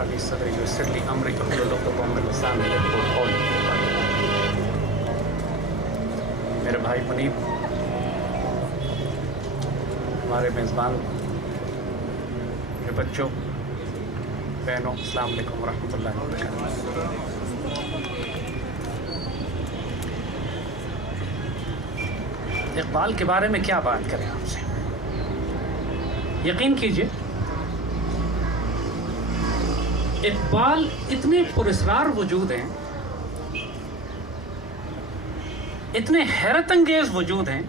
اشرح لي صدري ويسر لي امري واحلل عقدة من لساني يفقهوا قولي. میرے بھائی منیب، ہمارے میزبان، میرے بچوں، بہنوں، السلام علیکم ورحمۃ اللہ وبرکاتہ۔ اقبال کے بارے میں کیا بات کریں آپ سے؟ یقین کیجئے اقبال اتنے پراسرار وجود ہیں، اتنے حیرت انگیز وجود ہیں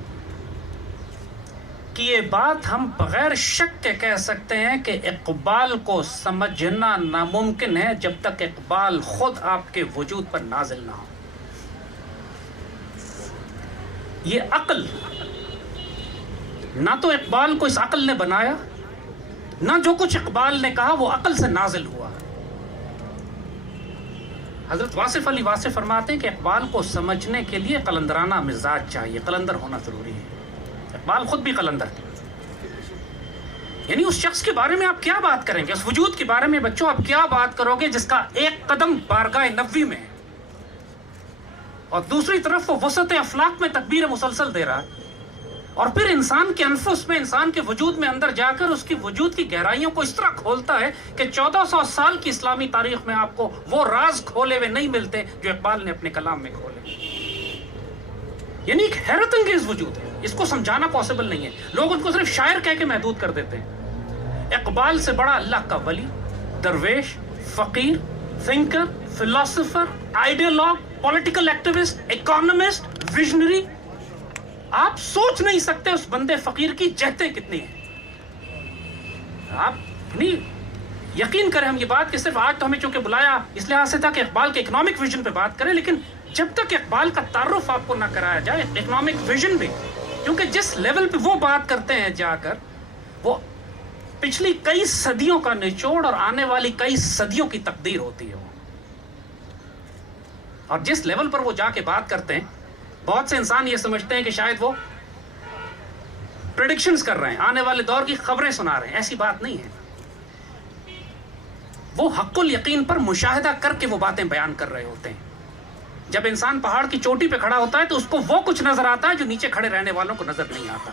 کہ یہ بات ہم بغیر شک کے کہہ سکتے ہیں کہ اقبال کو سمجھنا ناممکن ہے جب تک اقبال خود آپ کے وجود پر نازل نہ ہو۔ یہ عقل، نہ تو اقبال کو اس عقل نے بنایا، نہ جو کچھ اقبال نے کہا وہ عقل سے نازل ہوا۔ حضرت واصف علی واصف فرماتے ہیں کہ اقبال کو سمجھنے کے لیے قلندرانہ مزاج چاہیے، قلندر ہونا ضروری ہے۔ اقبال خود بھی قلندر تھے۔ یعنی اس شخص کے بارے میں آپ کیا بات کریں گے، اس وجود کے بارے میں بچوں آپ کیا بات کرو گے جس کا ایک قدم بارگاہ نبوی میں ہے اور دوسری طرف وہ وسط افلاق میں تکبیر مسلسل دے رہا ہے، اور پھر انسان کے انفس میں، انسان کے وجود میں اندر جا کر اس کی وجود کی گہرائیوں کو اس طرح کھولتا ہے کہ 1400 سال کی اسلامی تاریخ میں آپ کو وہ راز کھولے ہوئے نہیں ملتے جو اقبال نے اپنے کلام میں کھولے۔ یعنی ایک حیرت انگیز وجود ہے، اس کو سمجھانا پاسبل نہیں ہے۔ لوگ ان کو صرف شاعر کہہ کے محدود کر دیتے ہیں۔ اقبال سے بڑا اللہ کا ولی، درویش، فقیر، thinker, philosopher, ideologue, political activist, economist, visionary, آپ سوچ نہیں سکتے اس بندے فقیر کی جہتیں کتنی ہیں۔ آپ نہیں یقین کریں ہم یہ بات کہ صرف آج تو ہمیں چونکہ بلایا اس لحاظ سے تھا کہ اقبال کے اکنامک ویژن پہ بات کریں، لیکن جب تک اقبال کا تعارف آپ کو نہ کرایا جائے اکنامک ویژن بھی، کیونکہ جس لیول پہ وہ بات کرتے ہیں جا کر، وہ پچھلی کئی صدیوں کا نچوڑ اور آنے والی کئی صدیوں کی تقدیر ہوتی ہے۔ اور جس لیول پر وہ جا کے بات کرتے ہیں، بہت سے انسان یہ سمجھتے ہیں کہ شاید وہ پریڈکشنز کر رہے ہیں، آنے والے دور کی خبریں سنا رہے ہیں۔ ایسی بات نہیں ہے، وہ حق الیقین پر مشاہدہ کر کے وہ باتیں بیان کر رہے ہوتے ہیں۔ جب انسان پہاڑ کی چوٹی پہ کھڑا ہوتا ہے تو اس کو وہ کچھ نظر آتا ہے جو نیچے کھڑے رہنے والوں کو نظر نہیں آتا۔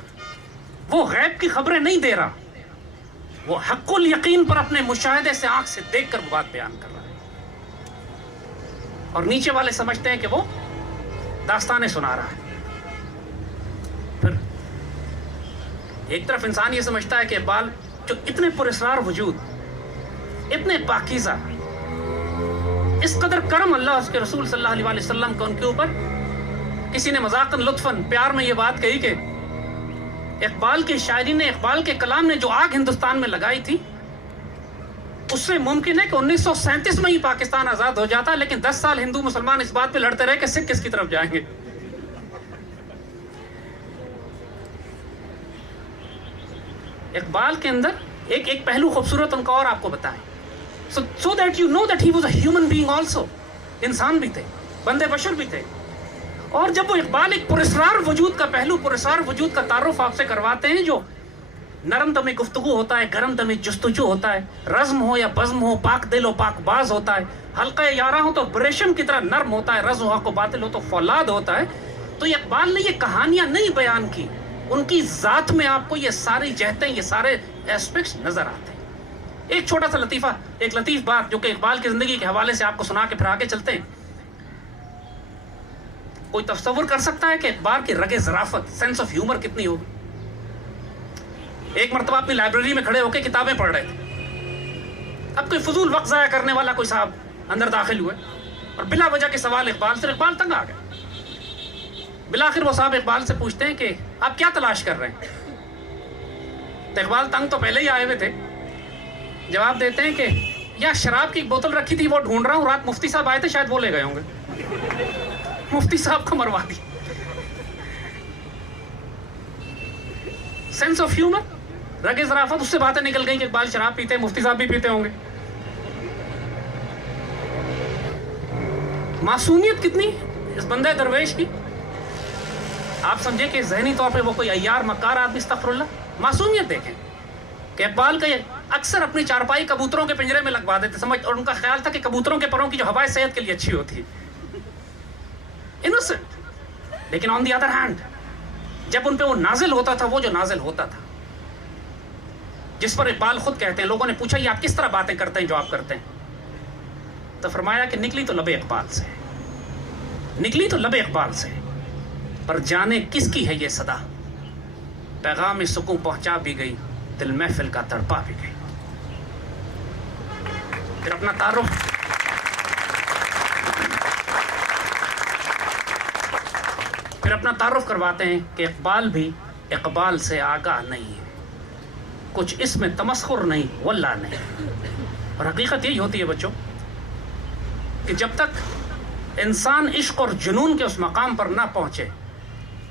وہ غیب کی خبریں نہیں دے رہا، وہ حق الیقین پر اپنے مشاہدے سے آنکھ سے دیکھ کر وہ بات بیان کر رہا ہے، اور نیچے والے سمجھتے ہیں کہ وہ داستانیں سنا رہا ہے۔ پھر ایک طرف انسان یہ سمجھتا ہے کہ اقبال جو اتنے پراسرار وجود، اتنے پاکیزہ، اس قدر کرم اللہ اس کے رسول صلی اللہ علیہ وسلم کا ان کے اوپر، کسی نے مذاقاً لطفاً پیار میں یہ بات کہی کہ اقبال کی شاعری نے، اقبال کے کلام نے جو آگ ہندوستان میں لگائی تھی، اس سے ممکن ہے کہ 1937 میں ہی پاکستان آزاد ہو جاتا، لیکن 10 سال ہندو مسلمان اس بات پہ لڑتے رہے کہ سکھ کس کی طرف جائیں گے۔ اقبال کے اندر ایک پہلو خوبصورت ان کا اور آپ کو بتائیں، so that you know that he was a human being also، انسان بھی تھے، بندے بشر بھی تھے۔ اور جب وہ اقبال ایک پراسرار وجود کا پہلو، پراسرار وجود کا تعارف آپ سے کرواتے ہیں، جو نرم دم گفتگو ہوتا ہے، گرم دم جستجو ہوتا ہے، رزم ہو یا بزم ہو، پاک دل ہو پاک باز ہوتا ہے، حلقہ یارہ ہو تو بریشم کی طرح نرم ہوتا ہے، رز و حق و باطل ہو تو فولاد ہوتا ہے۔ تو یہ اقبال نے یہ کہانیاں نہیں بیان کی، ان کی ذات میں آپ کو یہ ساری جہتیں، یہ سارے ایسپیکٹس نظر آتے ہیں۔ ایک چھوٹا سا لطیفہ، ایک لطیف بات جو کہ اقبال کی زندگی کے حوالے سے آپ کو سنا کے پھر آگے چلتے ہیں۔ کوئی تصور کر سکتا ہے کہ اقبال کی رگ ظرافت، سینس آف ہیومر کتنی ہوگی؟ ایک مرتبہ اپنی لائبریری میں کھڑے ہو کے کتابیں پڑھ رہے تھے، اب کوئی فضول وقت ضائع کرنے والا کوئی صاحب اندر داخل ہوئے اور بلا وجہ کے سوال اقبال سے، اقبال تنگ آ گئے۔ بالآخر وہ صاحب اقبال سے پوچھتے ہیں کہ آپ کیا تلاش کر رہے ہیں؟ تو اقبال تنگ تو پہلے ہی آئے ہوئے تھے، جواب دیتے ہیں کہ یا شراب کی ایک بوتل رکھی تھی وہ ڈھونڈ رہا ہوں، رات مفتی صاحب آئے تھے شاید وہ لے گئے ہوں گے، مفتی صاحب کو مروا دی۔ سینس آف ہیومر، رگ ظرافت، اس سے باتیں نکل گئی کہ اقبال شراب پیتے ہیں، مفتی صاحب بھی پیتے ہوں گے۔ معصومیت کتنی اس بندہ درویش کی، آپ سمجھے کہ ذہنی طور پہ وہ کوئی عیار مکار آدمی، استغفر اللہ، معصومیت دیکھیں کہ اقبال کا یہ اکثر اپنی چارپائی کبوتروں کے پنجرے میں لگوا دیتے سمجھ، اور ان کا خیال تھا کہ کبوتروں کے پروں کی جو ہوائیں صحت کے لیے اچھی ہوتی ہے. انوسنٹ. لیکن آن دی ادر ہینڈ جب ان پہ وہ نازل ہوتا تھا، وہ جو نازل ہوتا تھا، جس پر اقبال خود کہتے ہیں، لوگوں نے پوچھا یہ آپ کس طرح باتیں کرتے ہیں جو آپ کرتے ہیں، تو فرمایا کہ نکلی تو لب اقبال سے، نکلی تو لب اقبال سے، پر جانے کس کی ہے یہ صدا، پیغام سکوں پہنچا بھی گئی، دل محفل کا تڑپا بھی گئی. پھر اپنا تعارف کرواتے ہیں کہ اقبال بھی اقبال سے آگاہ نہیں ہے، کچھ اس میں تمسخر نہیں واللہ نہیں. اور حقیقت یہی ہوتی ہے بچوں کہ جب تک انسان عشق اور جنون کے اس مقام پر نہ پہنچے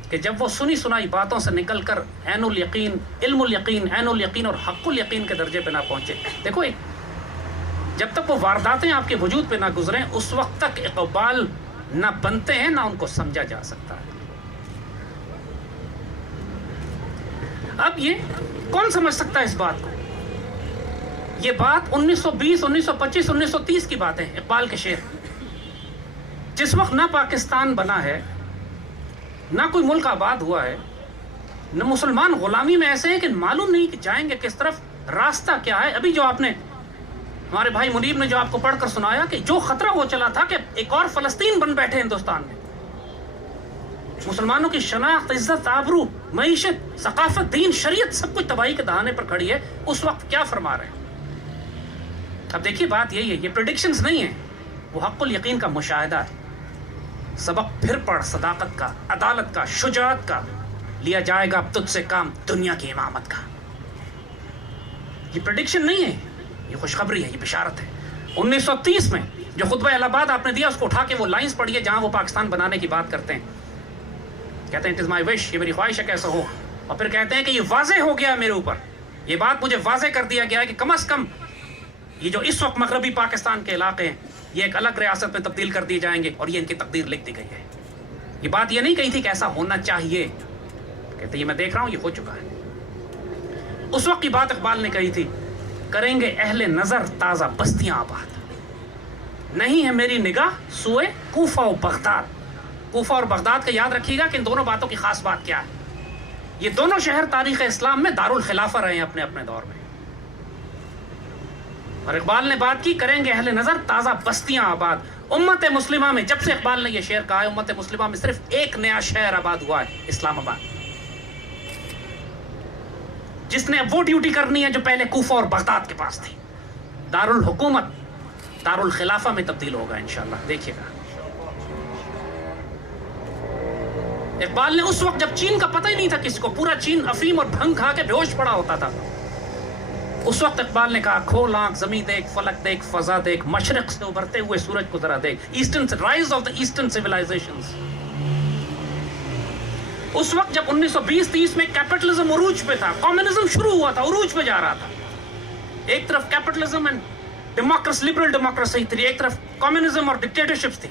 کہ جب وہ سنی سنائی باتوں سے نکل کر عین الیقین، علم الیقین، عین الیقین اور حق الیقین کے درجے پہ نہ پہنچے، دیکھو جب تک وہ وارداتیں آپ کے وجود پہ نہ گزریں اس وقت تک اقبال نہ بنتے ہیں نہ ان کو سمجھا جا سکتا ہے. اب یہ کون سمجھ سکتا ہے اس بات کو؟ یہ بات 1920، 1925، 1930 کی بات ہے. اقبال کے شعر جس وقت نہ پاکستان بنا ہے، نہ کوئی ملک آباد ہوا ہے، نہ مسلمان غلامی میں ایسے ہیں کہ معلوم نہیں کہ جائیں گے کس طرف، راستہ کیا ہے. ابھی جو آپ نے ہمارے بھائی منیب نے جو آپ کو پڑھ کر سنایا کہ جو خطرہ وہ چلا تھا کہ ایک اور فلسطین بن بیٹھے ہندوستان میں، مسلمانوں کی شناخت، عزت، آبرو، معیشت، ثقافت، دین، شریعت سب کچھ تباہی کے دہانے پر کھڑی ہے. اس وقت کیا فرما رہے ہیں؟ اب دیکھیے بات یہی ہے، یہ پریڈکشنز نہیں ہیں، وہ حق الیقین کا مشاہدہ ہے. سبق پھر پڑھ صداقت کا، عدالت کا، شجاعت کا، لیا جائے گا اب تجھ سے کام دنیا کی امامت کا. یہ پریڈکشن نہیں ہے، یہ خوشخبری ہے، یہ بشارت ہے. 1930 میں جو خطبہ الہ آباد آپ نے دیا اس کو اٹھا کے وہ لائنز پڑھیے جہاں وہ پاکستان بنانے کی بات کرتے ہیں. کہتے ہیں اٹ از مائی وش، یہ میری خواہش ہے کیسا ہو. اور پھر کہتے ہیں کہ یہ واضح ہو گیا میرے اوپر، یہ بات مجھے واضح کر دیا گیا ہے کہ کم از کم یہ جو اس وقت مغربی پاکستان کے علاقے ہیں یہ ایک الگ ریاست میں تبدیل کر دیے جائیں گے اور یہ ان کی تقدیر لکھ دی گئی ہے. یہ بات یہ نہیں کہی تھی کہ ایسا ہونا چاہیے، کہتے ہیں یہ میں دیکھ رہا ہوں یہ ہو چکا ہے. اس وقت کی بات اقبال نے کہی تھی، کریں گے اہل نظر تازہ بستیاں آباد، نہیں ہے میری نگاہ سوئے کوفہ و بغداد. کوفہ اور بغداد کا یاد رکھیے گا کہ ان دونوں باتوں کی خاص بات کیا ہے. یہ دونوں شہر تاریخ اسلام میں دارالخلافہ رہے ہیں اپنے اپنے دور میں. اور اقبال نے بات کی کریں گے اہل نظر تازہ بستیاں آباد. امت مسلمہ میں جب سے اقبال نے یہ شعر کہا ہے، امت مسلمہ میں صرف ایک نیا شہر آباد ہوا ہے، اسلام آباد، جس نے اب وہ ڈیوٹی کرنی ہے جو پہلے کوفہ اور بغداد کے پاس تھی. دارالحکومت دارالخلافہ میں تبدیل ہوگا انشاءاللہ، دیکھیے گا. اقبال نے اس وقت جب چین کا پتہ ہی نہیں تھا کسی کو، پورا چین افیم اور بھنگ کھا کے بے ہوش پڑا ہوتا تھا، اس وقت اقبال نے کہا کھول آنکھ، زمین دیکھ، فلک دیکھ، فضا دیکھ، مشرق سے ابھرتے ہوئے سورج کو ذرا دیکھ. Eastern rise of the eastern civilizations. اس وقت جب 1920-30 میں کیپٹلزم عروج پہ تھا، کمیونزم شروع ہوا تھا، عروج پہ جا رہا تھا. ایک طرف capitalism and democracy, liberal democracy تھی، ایک طرف کمیونزم اور ڈکٹیٹرشپس تھی.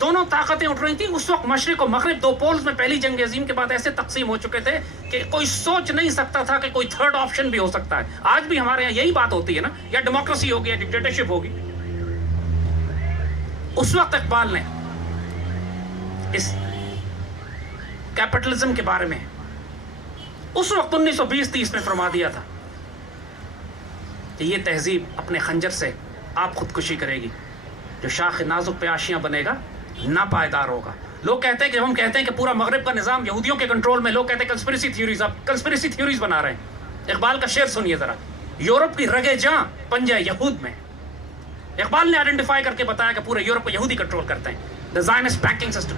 دونوں طاقتیں اٹھ رہی تھیں. اس وقت مشرق و مغرب دو پولز میں پہلی جنگ عظیم کے بعد ایسے تقسیم ہو چکے تھے کہ کوئی سوچ نہیں سکتا تھا کہ کوئی تھرڈ آپشن بھی ہو سکتا ہے. آج بھی ہمارے یہاں یہی بات ہوتی ہے نا، یا ڈیموکریسی ہوگی یا ڈکٹیٹرشپ ہوگی. اس وقت اقبال نے اس کیپٹلزم کے بارے میں اس وقت 1920-30 میں فرما دیا تھا کہ یہ تہذیب اپنے خنجر سے آپ خودکشی کرے گی. جو شاخ نازک پہ آشیاں بنے گا ناپائیدار ہوگا. لوگ کہتے ہیں کہ ہم کہتے ہیں کہ پورا مغرب کا نظام یہودیوں کے کنٹرول میں، لوگ کہتے ہیں کنسپریسی تھیوریز. آپ کنسپریسی تھیوریز بنا رہے ہیں. اقبال کا شعر سنیے ذرا، یورپ کی رگے جاں پنجہ یہود میں. اقبال نے آئیڈینٹیفائی کر کے بتایا کہ پورے یورپ کو یہودی کنٹرول کرتے ہیں. دا زائنسٹ بینکنگ سسٹم.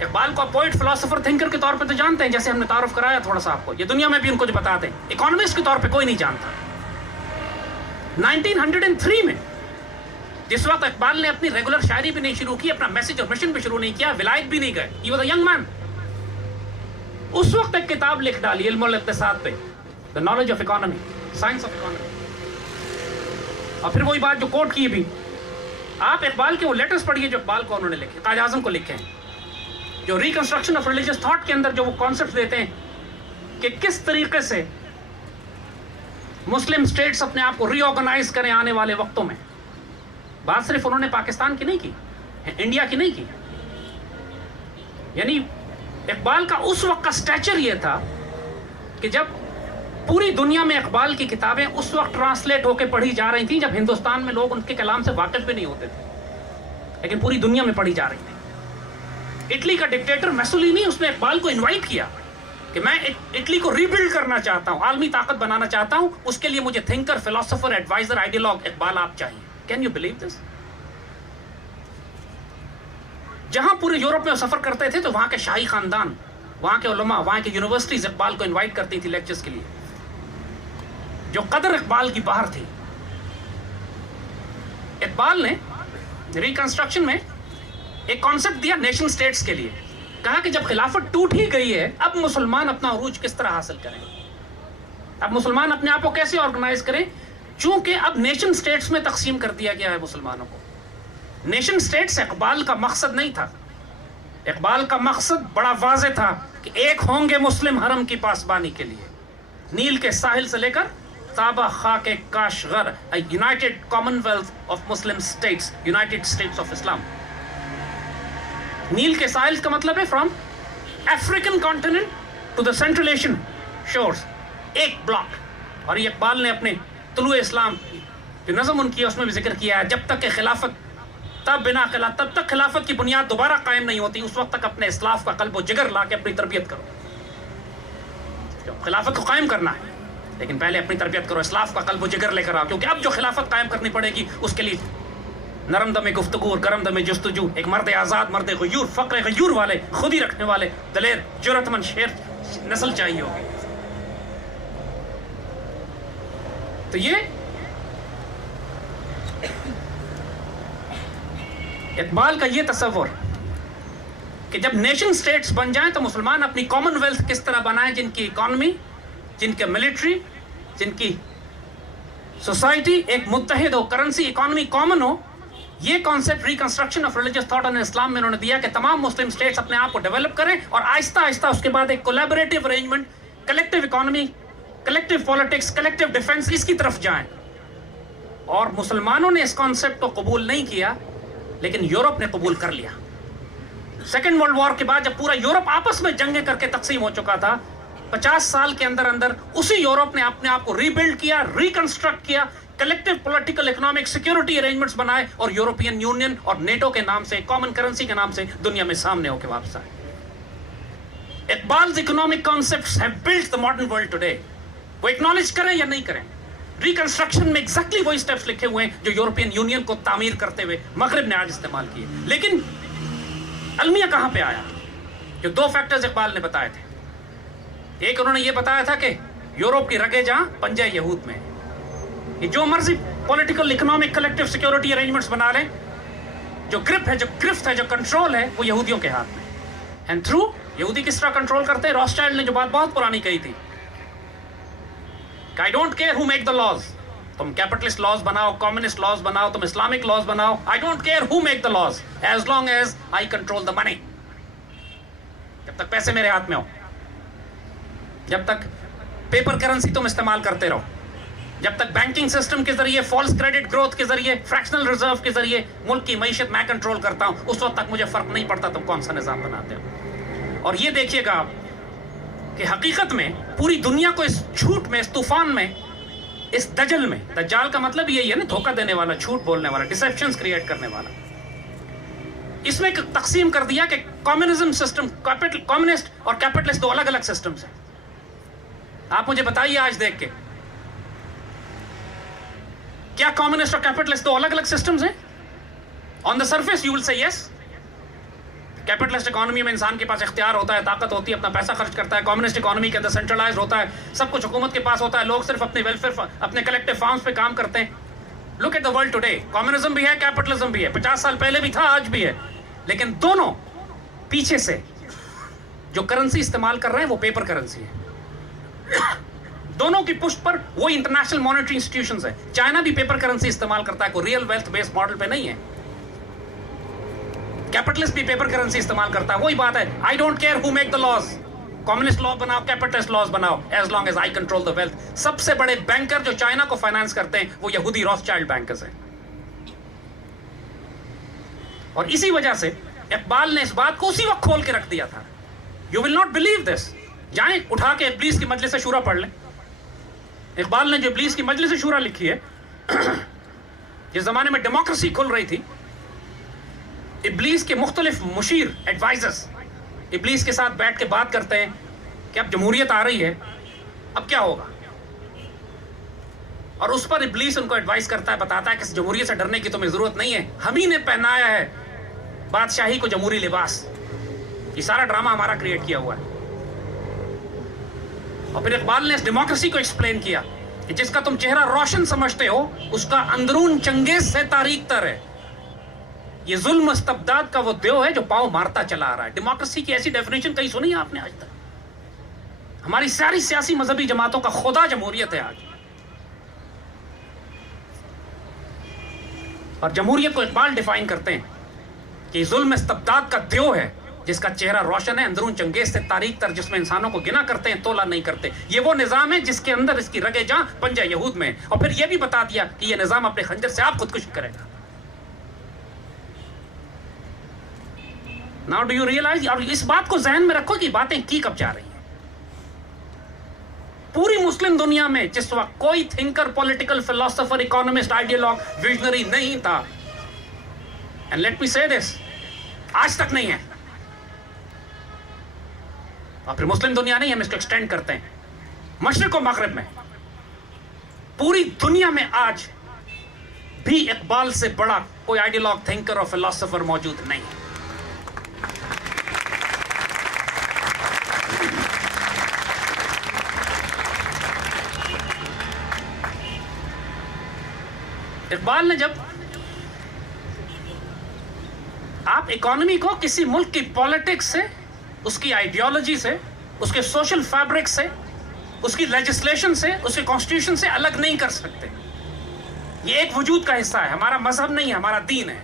اقبال کو پوئٹ، فلاسفر، تھنکر کے طور پہ تو جانتے ہیں، جیسے ہم نے تعارف کرایا تھوڑا سا آپ کو. یہ دنیا میں بھی ان کو جو بتاتے ہیں، اکانومسٹ کے طور پہ کوئی نہیں جانتا. 1903 میں جس وقت اقبال نے اپنی ریگولر شاعری بھی نہیں شروع کی، اپنا میسج اور مشن بھی شروع نہیں کیا، ولایت بھی نہیں گئے، he was a young man. اس وقت ایک کتاب لکھ ڈالی علم الاقتصاد پہ، the knowledge of economy, science of economy. اور پھر وہی بات جو کوٹ کی بھی، آپ اقبال کے وہ لیٹرز پڑھیے جو اقبال کو انہوں نے لکھے، قائد اعظم کو لکھے ہیں، جو ریکنسٹرکشن آف ریلیجیس تھاٹ کے اندر جو وہ کانسیپٹ دیتے ہیں کہ کس طریقے سے مسلم اسٹیٹس اپنے آپ کو ری آرگنائز کریں آنے والے وقتوں میں. بات صرف انہوں نے پاکستان کی نہیں کی, انڈیا کی نہیں کی. یعنی اقبال کا اس وقت کا سٹیچر یہ تھا کہ جب پوری دنیا میں اقبال کی کتابیں اس وقت ٹرانسلیٹ ہو کے پڑھی جا رہی تھیں جب ہندوستان میں لوگ ان کے کلام سے واقف بھی نہیں ہوتے تھے, لیکن پوری دنیا میں پڑھی جا رہی تھی. اٹلی کا ڈکٹیٹر میسولینی اس نے اقبال کو انوائٹ کیا کہ میں اٹلی کو ری بلڈ کرنا چاہتا ہوں, عالمی طاقت بنانا چاہتا ہوں, اس کے لیے مجھے تھنکر, فلاسفر, ایڈوائزر, آئیڈیالوگ اقبال آپ چاہیے. Can you believe this? جہاں پورے یورپ میں سفر کرتے تھے تو وہاں کے شاہی خاندان, وہاں کے علماء, وہاں کی یونیورسٹیز اقبال کو انوائٹ کرتی تھی لیکچرز کے لیے. جو قدر اقبال کی باہر تھی. اقبال نے ریکنسٹرکشن میں ایک کانسیپٹ دیا نیشن سٹیٹس کے لیے. کہا کہ جب خلافت ٹوٹ ہی گئی ہے, اب مسلمان اپنا عروج کس طرح حاصل کریں, اب مسلمان اپنے آپ کو کیسے آرگنائز کریں, چونکہ اب نیشن سٹیٹس میں تقسیم کر دیا گیا ہے مسلمانوں کو. نیشن سٹیٹس اقبال کا مقصد نہیں تھا. اقبال کا مقصد بڑا واضح تھا کہ ایک ہوں گے مسلم حرم کی پاسبانی کے لیے, نیل کے ساحل سے لے کر تابہ خاک Kashgar, united common wealth of Muslim states, united states of Islam. نیل کے ساحل کا مطلب ہے from African continent to the central Asian shores, ایک بلاک. اور یہ اقبال نے اپنے طلوع اسلام جو نظم ان کی ہے اس میں بھی ذکر کیا ہے, جب تک کہ خلافت تب تک خلافت کی بنیاد دوبارہ قائم نہیں ہوتی, اس وقت تک اپنے اسلاف کا قلب و جگر لا کے اپنی تربیت کرو. خلافت کو قائم کرنا ہے لیکن پہلے اپنی تربیت کرو, اسلاف کا قلب و جگر لے کر آؤ, کیونکہ اب جو خلافت قائم کرنی پڑے گی اس کے لیے نرم دم گفتگو اور گرم دم جستجو, ایک مرد آزاد, مرد غیور, فقر غیور والے, خود ہی رکھنے والے, دلیر, جرأت مند شیر نسل چاہیے ہوگی. تو یہ اقبال کا یہ تصور کہ جب نیشن سٹیٹس بن جائیں تو مسلمان اپنی کامن ویلتھ کس طرح بنائیں, جن کی اکانومی, جن کے ملٹری, جن کی سوسائٹی ایک متحد ہو, کرنسی اکانومی کامن ہو. یہ concept reconstruction of religious thought in Islam میں انہوں نے دیا کہ تمام مسلم سٹیٹس اپنے آپ کو ڈیولپ کریں اور آہستہ آہستہ اس کے بعد ایک collaborative arrangement, collective economy, collective politics, collective defence, اس کی طرف جائیں. اور مسلمانوں نے اس کانسیپٹ کو قبول نہیں کیا لیکن یورپ نے قبول کر لیا. سیکنڈ ورلڈ وار کے بعد جب پورا یورپ آپس میں جنگیں کر کے تقسیم ہو چکا تھا, 50 سال کے اندر اندر اسی یورپ نے اپنے آپ کو ری بلڈ کیا, ریکنسٹرکٹ کیا, collective political economic security arrangements بنائے اور یورپین یونین اور نیٹو کے نام سے, کامن کرنسی کے نام سے دنیا میں سامنے ہو کے واپس آئے. اقبال's economic concepts have built the modern world today. وہ اکنالج کریں یا نہیں کریں, ریکنسٹرکشن میں ایگزیکٹلی وہی سٹیپس لکھے ہوئے ہیں جو یورپین یونین کو تعمیر کرتے ہوئے مغرب نے آج استعمال کیے. لیکن المیہ کہاں پہ آیا؟ جو دو فیکٹرز اقبال نے بتائے تھے. ایک انہوں نے یہ بتایا تھا کہ یورپ کی رگے جہاں پنجہ یہود میں, یہ جو مرضی political economic collective security arrangements بنا لیں, جو گرپ ہے, جو گرفت ہے, جو کنٹرول ہے, وہ یہودیوں کے ہاتھ میں. اینڈ تھرو یہودی کس طرح کنٹرول کرتے ہیں؟ راسچائلڈ نے جو بات بہت پرانی کہی تھی کہ I don't care who make the laws. تم کیپٹلسٹ لاز بناؤ, کمیونسٹ لاز بناؤ, تم اسلامک لاز بناؤ, I don't care who make the laws as long as I control the money. جب تک پیسے میرے ہاتھ میں ہو, جب تک پیپر کرنسی تم استعمال کرتے رہو, جب تک بینکنگ سسٹم کے ذریعے, فالس کریڈٹ گروتھ کے ذریعے, فریکشنل ریزرو کے ذریعے ملک کی معیشت میں کنٹرول کرتا ہوں, اس وقت تک مجھے فرق نہیں پڑتا تم کون سا نظام بناتے ہو. اور یہ دیکھیے گا آپ کہ حقیقت میں پوری دنیا کو اس جھوٹ میں, اس طوفان میں, اس دجل میں, دجال کا مطلب یہی ہے نا, دھوکہ دینے والا, جھوٹ بولنے والا, ڈسیپشنز کریٹ کرنے والا, اس میں تقسیم کر دیا کہ کمیونزم سسٹم, کمیونسٹ اور کیپٹلسٹ دو الگ الگ سسٹمز ہیں. آپ مجھے بتائیے آج دیکھ کے, کیا کمیونسٹ اور کیپٹلسٹ دو الگ الگ سسٹمز ہیں؟ آن دا سرفیس یو ول سے یس. کیپٹلسٹ اکانومی میں انسان کے پاس اختیار ہوتا ہے, طاقت ہوتی ہے, اپنا پیسہ خرچ کرتا ہے. کمیونسٹ اکانومی کے اندر سینٹرلائز ہوتا ہے, سب کچھ حکومت کے پاس ہوتا ہے, لوگ صرف اپنے ویلفیئر, اپنے کلیکٹیو فارمز پہ کام کرتے ہیں. Look at the world today, communism بھی ہے, کیپٹلزم بھی ہے, 50 سال پہلے بھی تھا, آج بھی ہے, لیکن دونوں پیچھے سے جو کرنسی استعمال کر رہے ہیں وہ پیپر کرنسی ہے. دونوں کی پشت پر وہی انٹرنیشنل مانیٹری انسٹیٹیوشنز ہیں. چائنا بھی پیپر کرنسی استعمال کرتا ہے, کوئی ریئل ویلتھ بیس ماڈل پہ نہیں ہے. کیپٹلسٹ بھی پیپر کرنسی استعمال کرتا ہے. وہی بات ہے, I don't care who make the laws. Communist law بناؤ, کیپٹلسٹ لاز بناؤ, as long as I control the wealth. سب سے بڑے بینکر جو چائنا کو فائنانس کرتے ہیں وہ یہودی روتھ چائلڈ بینکرز ہیں. اور اسی وجہ سے اقبال نے اس بات کو اسی وقت کھول کے رکھ دیا تھا. You will not believe this. جائیں اٹھا کے ابلیس کی مجلس شورا پڑھ لیں. اقبال نے جو ابلیس کی مجلس شورا لکھی ہے, جس زمانے میں ڈیموکریسی کھل رہی تھی, ابلیس کے مختلف مشیر ایڈوائزرز ابلیس کے ساتھ بیٹھ کے بات کرتے ہیں کہ اب جمہوریت آ رہی ہے, اب کیا ہوگا. اور اس پر ابلیس ان کو ایڈوائز کرتا ہے, بتاتا ہے کہ جمہوریت سے ڈرنے کی تمہیں ضرورت نہیں ہے, ہم ہی نے پہنایا ہے بادشاہی کو جمہوری لباس. یہ سارا ڈرامہ ہمارا کریٹ کیا ہوا ہے. اور پھر اقبال نے اس ڈیموکریسی کو ایکسپلین کیا کہ جس کا تم چہرہ روشن سمجھتے ہو اس کا اندرون چنگیز سے تاریک تر ہے. یہ ظلم استبداد کا وہ دیو ہے جو پاؤں مارتا چلا آ رہا ہے. ڈیموکریسی کی ایسی ڈیفینیشن کہیں سنی آپ نے آج تک؟ ہماری ساری سیاسی مذہبی جماعتوں کا خدا جمہوریت ہے آج. اور جمہوریت کو اقبال ڈیفائن کرتے ہیں کہ یہ ظلم استبداد کا دیو ہے جس کا چہرہ روشن ہے, اندرون چنگیز سے تاریک تر, جس میں انسانوں کو گنا کرتے ہیں تولا نہیں کرتے. یہ وہ نظام ہے جس کے اندر اس کی رگے جاں پنجہ یہود میں. اور پھر یہ بھی بتا دیا کہ یہ نظام اپنے خنجر سے آپ خودکشی کرے گا. Now do you realize, اور اس بات کو ذہن میں رکھو کہ باتیں کی کب جا رہی ہیں. پوری مسلم دنیا میں جس وقت کوئی thinker, political, philosopher, economist, ideologue, visionary نہیں تھا, and let me say this, آج تک نہیں ہے. اور پھر مسلم دنیا نہیں, ہم اس کو ایکسٹینڈ کرتے ہیں مشرق و مغرب میں. پوری دنیا میں آج بھی اقبال سے بڑا کوئی آئیڈیالوگ, تھنکر اور فلاسفر موجود نہیں. اقبال نے جب آپ اکانومی کو کسی ملک کی پالیٹکس سے, اس کی آئیڈیالوجی سے, اس کے سوشل فیبرک سے, اس کی لیجسلیشن سے, اس کے کانسٹیٹیوشن سے الگ نہیں کر سکتے. یہ ایک وجود کا حصہ ہے, ہمارا مذہب نہیں ہے, ہمارا دین ہے.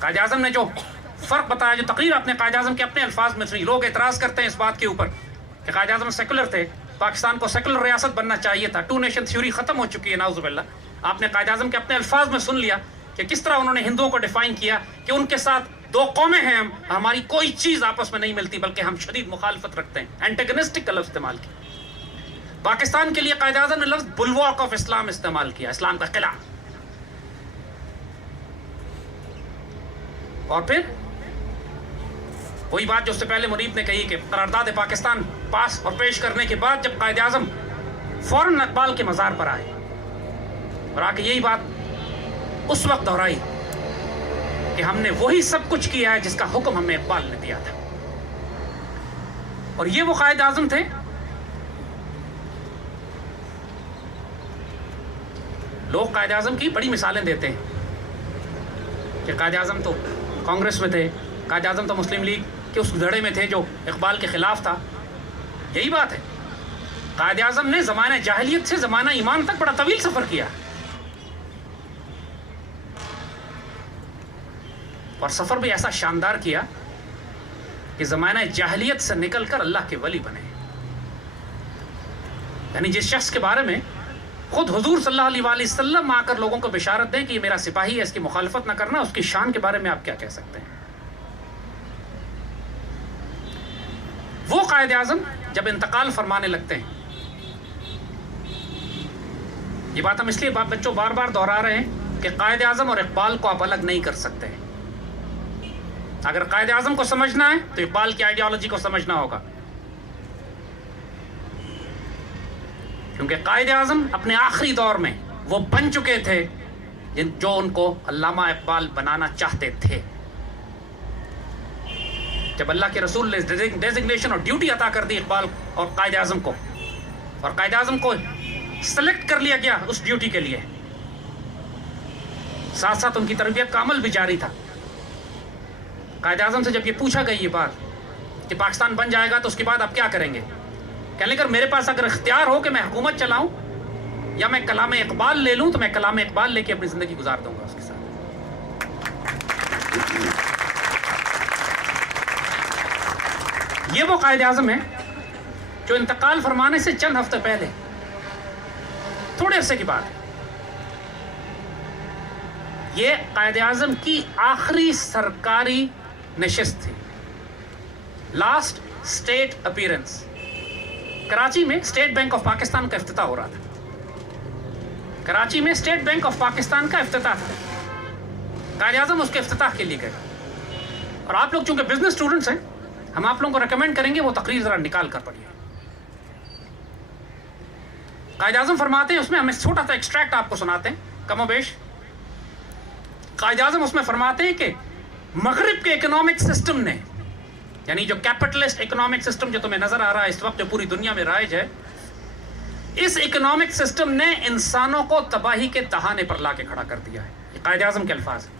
قائد اعظم نے جو فرق بتایا, جو تقریر اپنے قائد اعظم کے اپنے الفاظ میں سنی, لوگ اعتراض کرتے ہیں اس بات کے اوپر کہ قائد اعظم سیکولر تھے, پاکستان کو سیکولر ریاست بننا چاہیے تھا, 2 نیشن تھیوری ختم ہو چکی ہے, نعوذ باللہ. آپ نے قائد اعظم کے اپنے الفاظ میں سن لیا کہ کس طرح انہوں نے ہندوؤں کو ڈیفائن کیا کہ ان کے ساتھ 2 قومیں ہیں, ہماری کوئی چیز آپس میں نہیں ملتی, بلکہ ہم شدید مخالفت رکھتے ہیں. اینٹیگنسٹک کا لفظ استعمال کیا. پاکستان کے لیے قائد اعظم نے لفظ بلواک آف اسلام استعمال کیا, اسلام کا قلعہ. اور پھر وہی بات جو اس سے پہلے منیب نے کہی کہ قرارداد پاکستان پاس اور پیش کرنے کے بعد جب قائد اعظم فوراً اقبال کے مزار پر آئے اور آ کے یہی بات اس وقت دہرائی کہ ہم نے وہی سب کچھ کیا ہے جس کا حکم ہمیں اقبال نے دیا تھا. اور یہ وہ قائد اعظم تھے. لوگ قائد اعظم کی بڑی مثالیں دیتے ہیں کہ قائد اعظم تو کانگریس میں تھے, قائد اعظم تو مسلم لیگ کے اس دھڑے میں تھے جو اقبال کے خلاف تھا. یہی بات ہے, قائد اعظم نے زمانہ جاہلیت سے زمانہ ایمان تک بڑا طویل سفر کیا, اور سفر بھی ایسا شاندار کیا کہ زمانہ جاہلیت سے نکل کر اللہ کے ولی بنے. یعنی جس شخص کے بارے میں خود حضور صلی اللہ علیہ وآلہ وسلم آ کر لوگوں کو بشارت دیں کہ یہ میرا سپاہی ہے, اس کی مخالفت نہ کرنا, اس کی شان کے بارے میں آپ کیا کہہ سکتے ہیں. وہ قائد اعظم جب انتقال فرمانے لگتے ہیں, یہ بات ہم اس لیے بچوں بار بار دہرا رہے ہیں کہ قائد اعظم اور اقبال کو آپ الگ نہیں کر سکتے. اگر قائد اعظم کو سمجھنا ہے تو اقبال کی آئیڈیالوجی کو سمجھنا ہوگا, کیونکہ قائد اعظم اپنے آخری دور میں وہ بن چکے تھے جو ان کو علامہ اقبال بنانا چاہتے تھے. جب اللہ کے رسول نے ڈیزگنیشن اور ڈیوٹی عطا کر دی اقبال اور قائد اعظم کو, اور قائد اعظم کو سلیکٹ کر لیا گیا اس ڈیوٹی کے لیے, ساتھ ساتھ ان کی تربیت کا عمل بھی جاری تھا. قائد اعظم سے جب یہ پوچھا گئی یہ بات کہ پاکستان بن جائے گا تو اس کے بعد آپ کیا کریں گے, کہنے لگے میرے پاس اگر اختیار ہو کہ میں حکومت چلاؤں یا میں کلام اقبال لے لوں تو میں کلام اقبال لے کے اپنی زندگی گزار دوں گا اس کے ساتھ. یہ وہ قائد اعظم ہے جو انتقال فرمانے سے چند ہفتے پہلے، تھوڑے عرصے کی بات ہے، یہ قائد اعظم کی آخری سرکاری نشست تھی، لاسٹ اسٹیٹ اپیرنس۔ کراچی میں اسٹیٹ بینک آف پاکستان کا افتتاح ہو رہا تھا، کراچی میں اسٹیٹ بینک آف پاکستان کا افتتاح تھا، قائد اعظم اس کے افتتاح کے لیے گئے۔ اور آپ لوگ چونکہ بزنس اسٹوڈنٹس ہیں، ہم آپ لوگوں کو ریکمینڈ کریں گے وہ تقریر ذرا نکال کر پڑھیے۔ قائد اعظم فرماتے ہیں، اس میں ہمیں چھوٹا سا ایکسٹریکٹ آپ کو سناتے ہیں کم و بیش۔ قائد اعظم اس میں فرماتے ہیں کہ مغرب کے اکنامک سسٹم نے، یعنی جو کیپٹلسٹ اکنامک سسٹم جو تمہیں نظر آ رہا ہے اس وقت جو پوری دنیا میں رائج ہے، اس اکنامک سسٹم نے انسانوں کو تباہی کے دہانے پر لا کے کھڑا کر دیا ہے۔ یہ قائد اعظم کے الفاظ ہیں۔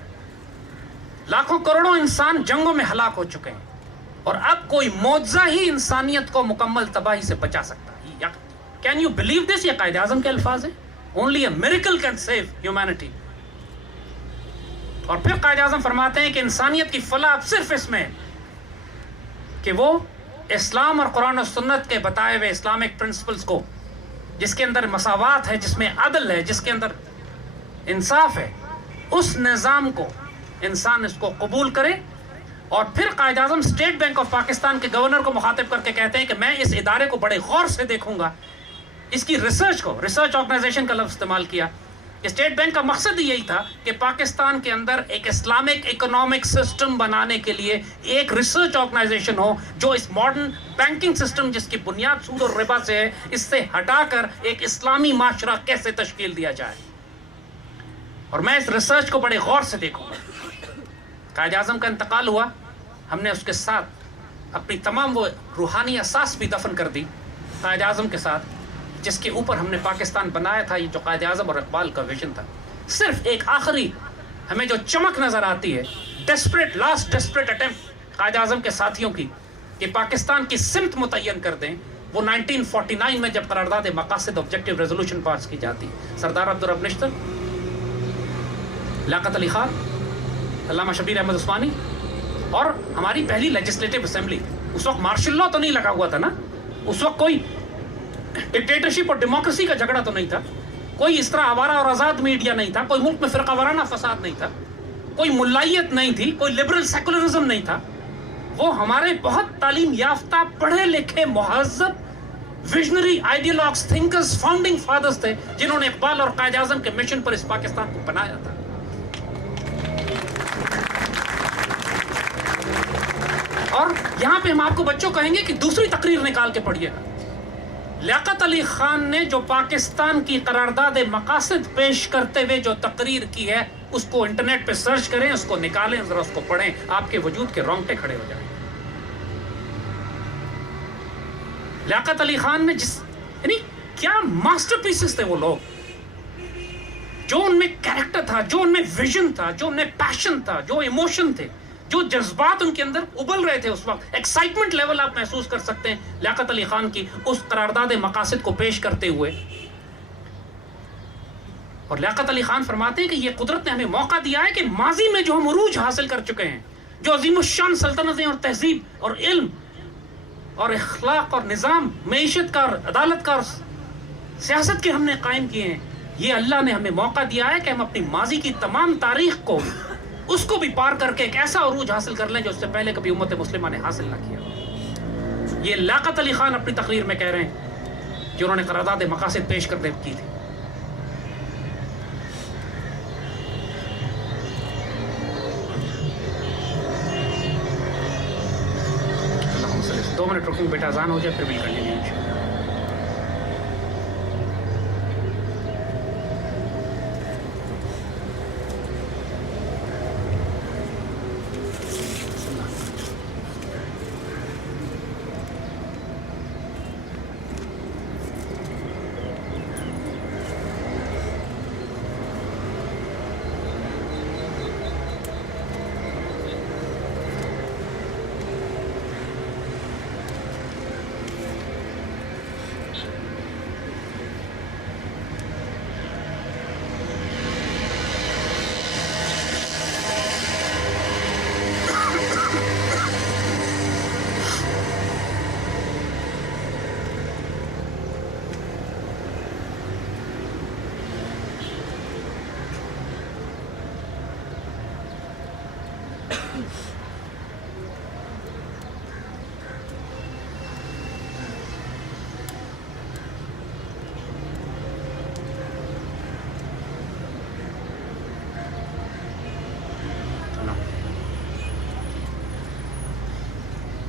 لاکھوں کروڑوں انسان جنگوں میں ہلاک ہو چکے ہیں، اور اب کوئی معجزہ ہی انسانیت کو مکمل تباہی سے بچا سکتا ہے۔ Can you believe this? یہ قائد اعظم کے الفاظ ہیں۔ Only a miracle can save humanity. اور پھر قائد اعظم فرماتے ہیں کہ انسانیت کی فلاح اب صرف اس میں ہے کہ وہ اسلام اور قرآن و سنت کے بتائے ہوئے اسلامک پرنسپلز کو، جس کے اندر مساوات ہے، جس میں عدل ہے، جس کے اندر انصاف ہے، اس نظام کو انسان اس کو قبول کرے۔ اور پھر Quaid Azam state bank of Pakistan کے گورنر کو مخاطب کر کے کہتے ہیں کہ میں اس ادارے کو بڑے غور سے دیکھوں گا، اس کی ریسرچ کو، ریسرچ آرگنائزیشن کا لفظ استعمال کیا۔ اسٹیٹ بینک کا مقصد یہی تھا کہ پاکستان کے اندر ایک اسلامک اکنامک سسٹم بنانے کے لیے ایک ریسرچ آرگنائزیشن ہو جو اس ماڈرن بینکنگ سسٹم جس کی بنیاد سود اور ربا سے ہے، اس سے ہٹا کر ایک اسلامی معاشرہ کیسے تشکیل دیا جائے، اور میں اس ریسرچ کو بڑے غور سے دیکھوں گا۔ قائد اعظم کا انتقال ہوا، ہم نے اس کے ساتھ اپنی تمام وہ روحانی اساس بھی دفن کر دی قائد اعظم کے ساتھ، جس کے اوپر ہم نے پاکستان بنایا تھا۔ یہ جو قائد اعظم اور اقبال کا ویژن تھا، صرف ایک آخری ہمیں جو چمک نظر آتی ہے، desperate last desperate attempt Quaid Azam کے ساتھیوں کی کہ پاکستان کی سمت متعین کر دیں، وہ 1949 میں جب قرارداد مقاصد آبجیکٹیو ریزولوشن پاس کی جاتی، سردار عبدالرب نشتر، لیاقت علی خان، علامہ شبیر احمد عثمانی، اور ہماری پہلی لیجسلیٹو اسمبلی۔ اس وقت مارشل لاء تو نہیں لگا ہوا تھا نا، اس وقت کوئی ڈکٹیٹرشپ اور ڈیموکریسی کا جھگڑا تو نہیں تھا، کوئی اس طرح آوارہ اور آزاد میڈیا نہیں تھا، کوئی ملک میں فرقہ وارانہ فساد نہیں تھا، کوئی ملائیت نہیں تھی، کوئی لبرل سیکولرزم نہیں تھا۔ وہ ہمارے بہت تعلیم یافتہ، پڑھے لکھے، مہذب، ویژنری آئیڈیالوگز، تھنکرز، فاؤنڈنگ فادرز تھے جنہوں نے اقبال اور قائد اعظم کے مشن پر اس پاکستان کو بنایا تھا۔ اور یہاں پہ ہم آپ کو بچوں کہیں گے کہ دوسری تقریر نکال کے پڑھیے گا۔ لیاقت علی خان نے جو پاکستان کی قرارداد مقاصد پیش کرتے ہوئے جو تقریر کی ہے، اس کو انٹرنیٹ پہ سرچ کریں، اس کو نکالیں، ذرا اس کو پڑھیں، آپ کے وجود کے رونگٹے کھڑے ہو جائیں۔ لیاقت علی خان نے یعنی کیا ماسٹر پیسز تھے وہ لوگ، جو ان میں کیریکٹر تھا، جو ان میں ویژن تھا، جو ان میں پیشن تھا، جو ایموشن تھے، جو جذبات ان کے اندر ابل رہے تھے اس وقت، ایکسائٹمنٹ لیول آپ محسوس کر سکتے ہیں لیاقت علی خان کی اس قرارداد مقاصد کو پیش کرتے ہوئے۔ اور لیاقت علی خان فرماتے ہیں کہ یہ قدرت نے ہمیں موقع دیا ہے کہ ماضی میں جو ہم عروج حاصل کر چکے ہیں، جو عظیم الشان سلطنتیں اور تہذیب اور علم اور اخلاق اور نظام، معیشت کا اور عدالت کا اور سیاست کے ہم نے قائم کیے ہیں، یہ اللہ نے ہمیں موقع دیا ہے کہ ہم اپنی ماضی کی تمام تاریخ کو، اس کو بھی پار کر کے ایک ایسا عروج حاصل کر لیں جو اس سے پہلے کبھی امت مسلمہ نے حاصل نہ کیا۔ یہ لیاقت علی خان اپنی تقریر میں کہہ رہے ہیں جو انہوں نے قرارداد مقاصد پیش کرتے کی تھی۔ اللہم صلی اللہ، 2 منٹ رکوں بیٹا، اذان ہو جائے پھر مل کنٹینیو انشاءاللہ۔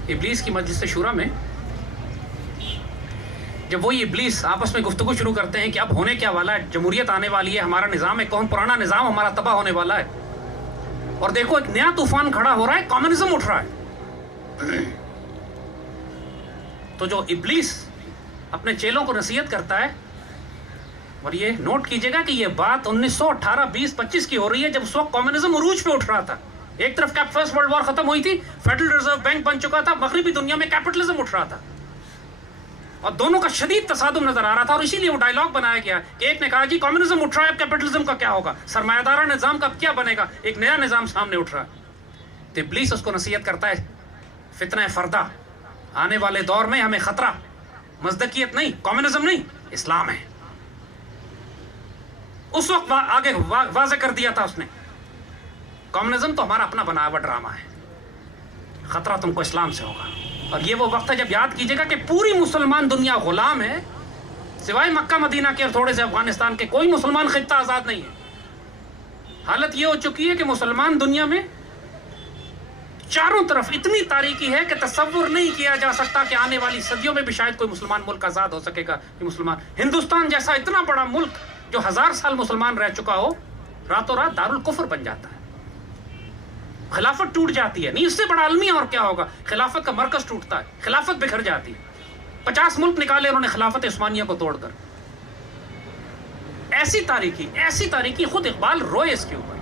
ابلیس کی مجلس شورا میں جب وہی ابلیس آپس میں گفتگو شروع کرتے ہیں کہ اب ہونے کیا والا ہے، جمہوریت آنے والی ہے، ہمارا نظام ہے کون، پرانا نظام ہمارا تباہ ہونے والا ہے، اور دیکھو ایک نیا طوفان کھڑا ہو رہا ہے، کمیونزم اٹھ رہا ہے. تو جو ابلیس اپنے چیلوں کو نصیحت کرتا ہے، اور یہ نوٹ کیجئے گا کہ یہ بات 1918 20 25 کی ہو رہی ہے، جب اس وقت کمیونزم عروج پہ اٹھ رہا تھا. ایک طرف فرسٹ ورلڈ وار ختم ہوئی تھی، فیڈرل ریزرو بینک بن چکا تھا، مغربی دنیا میں کیپٹلزم اٹھ رہا تھا، اور دونوں کا شدید تصادم نظر آ رہا تھا. اور اسی لیے وہ ڈائلاگ بنایا گیا کہ ایک نے کہا جی کمیونزم اٹھ رہا ہے، اب کیپٹلزم کا کیا ہوگا، سرمایہ دارانہ نظام کا اب کیا بنے گا، ایک نیا نظام سامنے اٹھ رہا ہے. تو ابلیس اس کو نصیحت کرتا ہے، فتنہ فردہ، آنے والے دور میں ہمیں خطرہ مزدکیت نہیں، کمیونزم نہیں، اسلام ہے. اس وقت آگے واضح کر دیا تھا اس نے، کمیونزم تو ہمارا اپنا بنا ہوا ڈرامہ ہے، خطرہ تم کو اسلام سے ہوگا. اور یہ وہ وقت ہے جب یاد کیجئے گا کہ پوری مسلمان دنیا غلام ہے، سوائے مکہ مدینہ کے اور تھوڑے سے افغانستان کے کوئی مسلمان خطہ آزاد نہیں ہے. حالت یہ ہو چکی ہے کہ مسلمان دنیا میں چاروں طرف اتنی تاریکی ہے کہ تصور نہیں کیا جا سکتا کہ آنے والی صدیوں میں بھی شاید کوئی مسلمان ملک آزاد ہو سکے گا. کہ مسلمان ہندوستان جیسا اتنا بڑا ملک جو 1000 سال مسلمان رہ چکا ہو، راتوں رات دارالکفر بن جاتا ہے، خلافت ٹوٹ جاتی ہے. نہیں اس سے بڑا المیہ اور کیا ہوگا، خلافت کا مرکز ٹوٹتا ہے، خلافت بکھر جاتی ہے. 50 ملک نکالے انہوں نے خلافت عثمانیہ کو توڑ کر. ایسی تاریکی خود اقبال روئے اس کے اوپر،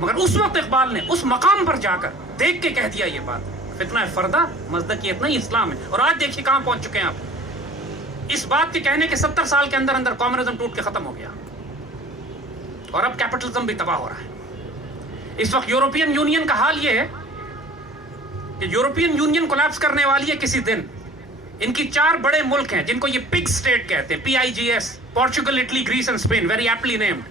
مگر اس وقت اقبال نے اس مقام پر جا کر دیکھ کے کہہ دیا یہ بات، فتنہ فردہ مزدکیت نہیں، اسلام ہے. اور آج دیکھیے کہاں پہنچ چکے ہیں آپ. اس بات کے کہنے کے 70 سال کے اندر کمیونزم ٹوٹ کے ختم ہو گیا، اور اب کیپٹلزم بھی تباہ ہو رہا ہے. اس وقت یورپین یونین کا حال یہ ہے کہ یورپین یونین کولیپس کرنے والی ہے کسی دن. ان کی 4 بڑے ملک ہیں جن کو یہ پگ سٹیٹ کہتے ہیں، PIGS، Portugal, Italy, Greece and Spain, very aptly named.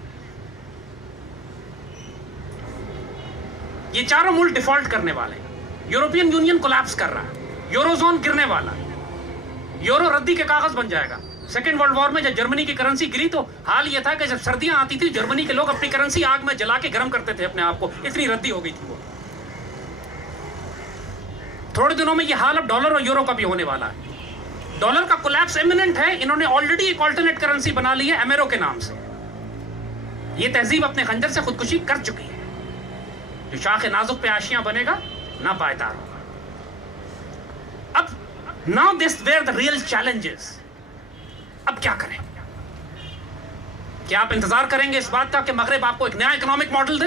یہ چاروں ملک ڈیفالٹ کرنے والے ہیں، یورپین یونین کولیپس کر رہا ہے، یورو زون گرنے والا ہے، یورو ردی کے کاغذ بن جائے گا. سیکنڈ ورلڈ وار میں جب جرمنی کی کرنسی گری تو حال یہ تھا کہ جب سردیاں آتی تھی جرمنی کے لوگ اپنی کرنسی آگ میں جلا کے گرم کرتے تھے اپنے آپ کو، اتنی ردی ہو گئی تھی وہ. تھوڑے دنوں میں یہ حال اب ڈالر اور یورو کا بھی ہونے والا ہے. ڈالر کا کولیپس ایمیننٹ ہے، انہوں نے آلریڈی ایک آلٹرنیٹ کرنسی بنا لی ہے ایمیرو کے نام سے. یہ تہذیب اپنے خنجر سے خودکشی کر چکی ہے. جو شاخ نازک پہ آشیاں بنے گا نہ پائیدار ہوگا. اب now this where the real challenge is. اب کیا کریں؟ کیا آپ انتظار کریں گے اس بات کا کہ مغرب آپ کو ایک نیا اکنامک ماڈل دے،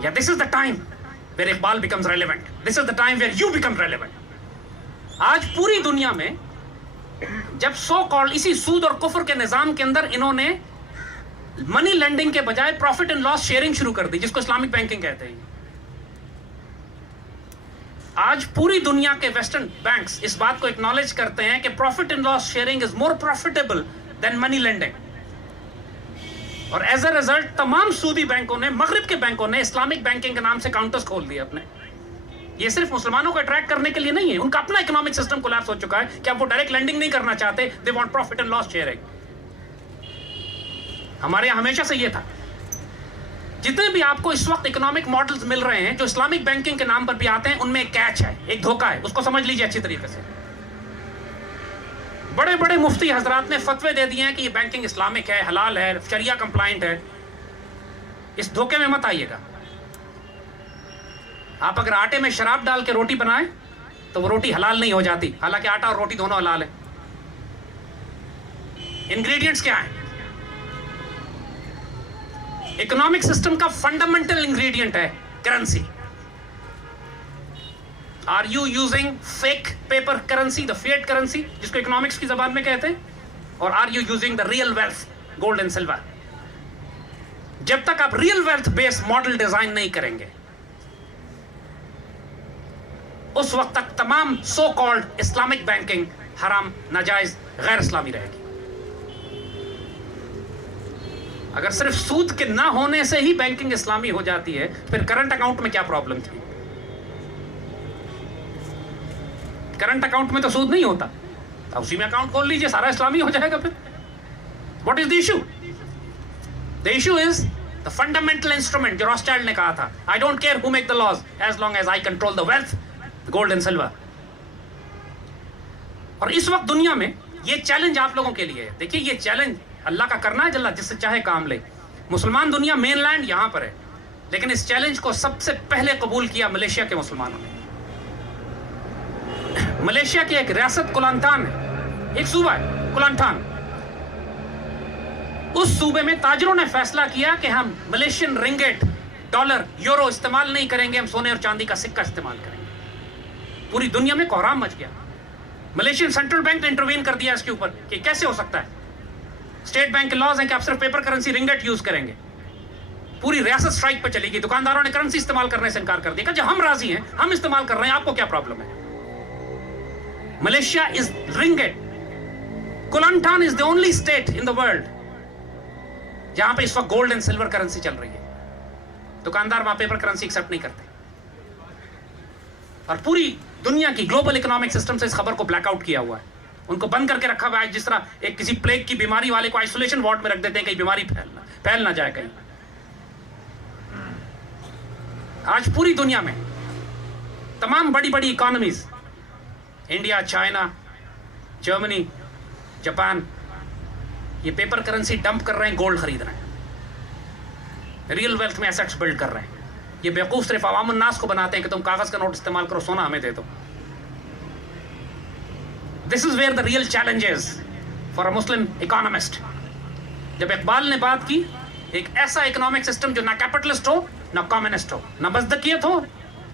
یا this is the time where Iqbal becomes relevant, this is the time where you become relevant. آج پوری دنیا میں جب سو کالڈ اسی سود اور کفر کے نظام کے اندر انہوں نے منی لینڈنگ کے بجائے پروفٹ اینڈ لاس شیئرنگ شروع کر دی، جس کو اسلامک بینکنگ کہتے ہیں. آج پوری دنیا کے ویسٹرن بینکس اس بات کو اکنالج کرتے ہیں کہ profit and loss sharing is more profitable than money lending. اور ایز اے ریزلٹ تمام سودی بینکوں نے، مغرب کے بینکوں نے اسلامک بینکنگ کے نام سے کاؤنٹرز کھول دیے اپنے. یہ صرف مسلمانوں کو اٹریکٹ کرنے کے لیے نہیں ہے، ان کا اپنا اکنامک سسٹم کولیپس ہو چکا ہے کہ اب وہ ڈائریکٹ لینڈنگ نہیں کرنا چاہتے، they want profit and loss sharing. ہمارے یہاں ہمیشہ سے یہ تھا. جتنے بھی آپ کو اس وقت اکنامک ماڈلز مل رہے ہیں جو اسلامک بینکنگ کے نام پر بھی آتے ہیں، ان میں ایک کیچ ہے، ایک دھوکہ ہے، اس کو سمجھ لیجیے اچھی طریقے سے. بڑے بڑے مفتی حضرات نے فتوے دے دیے ہیں کہ یہ بینکنگ اسلامک ہے، حلال ہے، شریعہ کمپلائنٹ ہے. اس دھوکے میں مت آئیے گا. آپ اگر آٹے میں شراب ڈال کے روٹی بنائیں تو وہ روٹی حلال نہیں ہو جاتی، حالانکہ آٹا اور روٹی دونوں حلال ہیں. انگریڈینٹس کیا ہیں؟ اکنامک سسٹم کا فنڈامنٹل انگریڈینٹ ہے currency. Are you using fake paper currency, the fiat currency جس کو اکنامکس کی زبان میں کہتے ہیں، اور are you using the real wealth, gold and silver. جب تک آپ real wealth base model design نہیں کریں گے، اس وقت تک تمام سو کالڈ اسلامک بینکنگ حرام، ناجائز، غیر اسلامی رہے گی. اگر صرف سود کے نہ ہونے سے ہی بینکنگ اسلامی ہو جاتی ہے، پھر کرنٹ اکاؤنٹ میں کیا پرابلم تھی؟ کرنٹ اکاؤنٹ میں تو سود نہیں ہوتا، اسی میں اکاؤنٹ کھول لیجئے، سارا اسلامی ہو جائے گا. پھر what is the issue? The issue is the fundamental instrument جو راسچائلڈ نے کہا تھا, I don't care who make the laws as long as I control the wealth, gold and silver. اور اس وقت دنیا میں یہ چیلنج آپ لوگوں کے لیے ہے. دیکھیے یہ چیلنج اللہ کا کرنا ہے, اللہ جس سے چاہے کام لے. مسلمان دنیا مین لینڈ یہاں پر ہے, لیکن اس چیلنج کو سب سے پہلے قبول کیا ملیشیا کے مسلمانوں نے. ملیشیا کی ایک ریاست کلانتان ہے, ایک صوبہ ہے کلانتان. اس صوبے میں تاجروں نے فیصلہ کیا کہ ہم ملیشین رنگٹ, ڈالر, یورو استعمال نہیں کریں گے, ہم سونے اور چاندی کا سکہ استعمال کریں گے. پوری دنیا میں کوہرام مچ گیا. ملیشین سینٹرل بینک نے انٹروین کر دیا اس کے اوپر کہ کیسے ہو سکتا ہے. اسٹیٹ بینک کے لاز ہیں کہ آپ صرف پیپر کرنسی رنگٹ یوز کریں گے. پوری ریاست اسٹرائک پہ چلی گئی. دکانداروں نے کرنسی استعمال کرنے سے انکار کر دیا کہ جب ہم راضی ہیں, ہم استعمال کر رہے ہیں, آپ کو کیا پرابلم ہے. Malaysia is ringgit. Kelantan is the only state in the world جہاں پہ اس وقت گولڈ اینڈ سلور کرنسی چل رہی ہے. دکاندار وہاں پیپر کرنسی ایکسپٹ نہیں کرتے. اور پوری دنیا کی گلوبل اکنامک سسٹم سے اس خبر کو بلیک آؤٹ کیا ہوا ہے. ان کو بند کر کے رکھا ہوا ہے, جس طرح ایک کسی پلیگ کی بیماری والے کو آئسولیشن وارڈ میں رکھ دیتے ہیں, کہیں بیماری پھیل نہ جائے کہیں. آج پوری دنیا میں تمام بڑی بڑی economies, India, China, Germany, Japan, یہ پیپر کرنسی ڈمپ کر رہے ہیں, گولڈ خرید رہے ہیں, ریئل ویلتھ میں ایسٹس بلڈ کر رہے ہیں. یہ بیوقوف صرف عوام الناس کو بناتے ہیں کہ تم کاغذ کا نوٹ استعمال کرو, سونا ہمیں دے دو. This is where the real challenge is for a Muslim economist. جب اقبال نے بات کی ایک ایسا اکنامک سسٹم جو نہ کیپٹلسٹ ہو, نہ کمیونسٹ ہو, نہ مزدکیت ہو,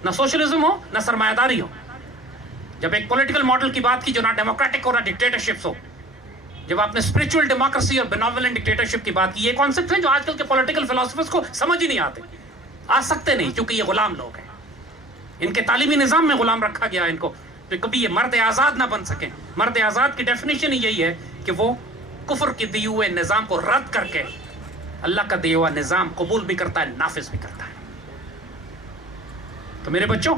نہ سوشلزم ہو, نہ سرمایہ داری ہو. جب ایک پولیٹیکل ماڈل کی بات کی جو نہ ڈیموکریٹک ہو, نہ ڈکٹیٹرشپس ہو. جب آپ نے اسپرچول ڈیموکریسی اور بینوولنٹ ڈکٹیٹرشپ کی بات کی, یہ کانسیپٹ ہیں جو آج کل کے پولیٹیکل فلاسفرز کو سمجھ ہی نہیں آتے, آ سکتے نہیں, کیونکہ یہ غلام لوگ ہیں. ان کے تعلیمی نظام میں غلام رکھا گیا ان کو, کہ کبھی یہ مرد آزاد نہ بن سکیں. مرد آزاد کی ڈیفینیشن ہی یہی ہے کہ وہ کفر کے دیے ہوئے نظام کو رد کر کے اللہ کا دیا ہوا نظام قبول بھی کرتا ہے, نافذ بھی کرتا ہے. تو میرے بچوں,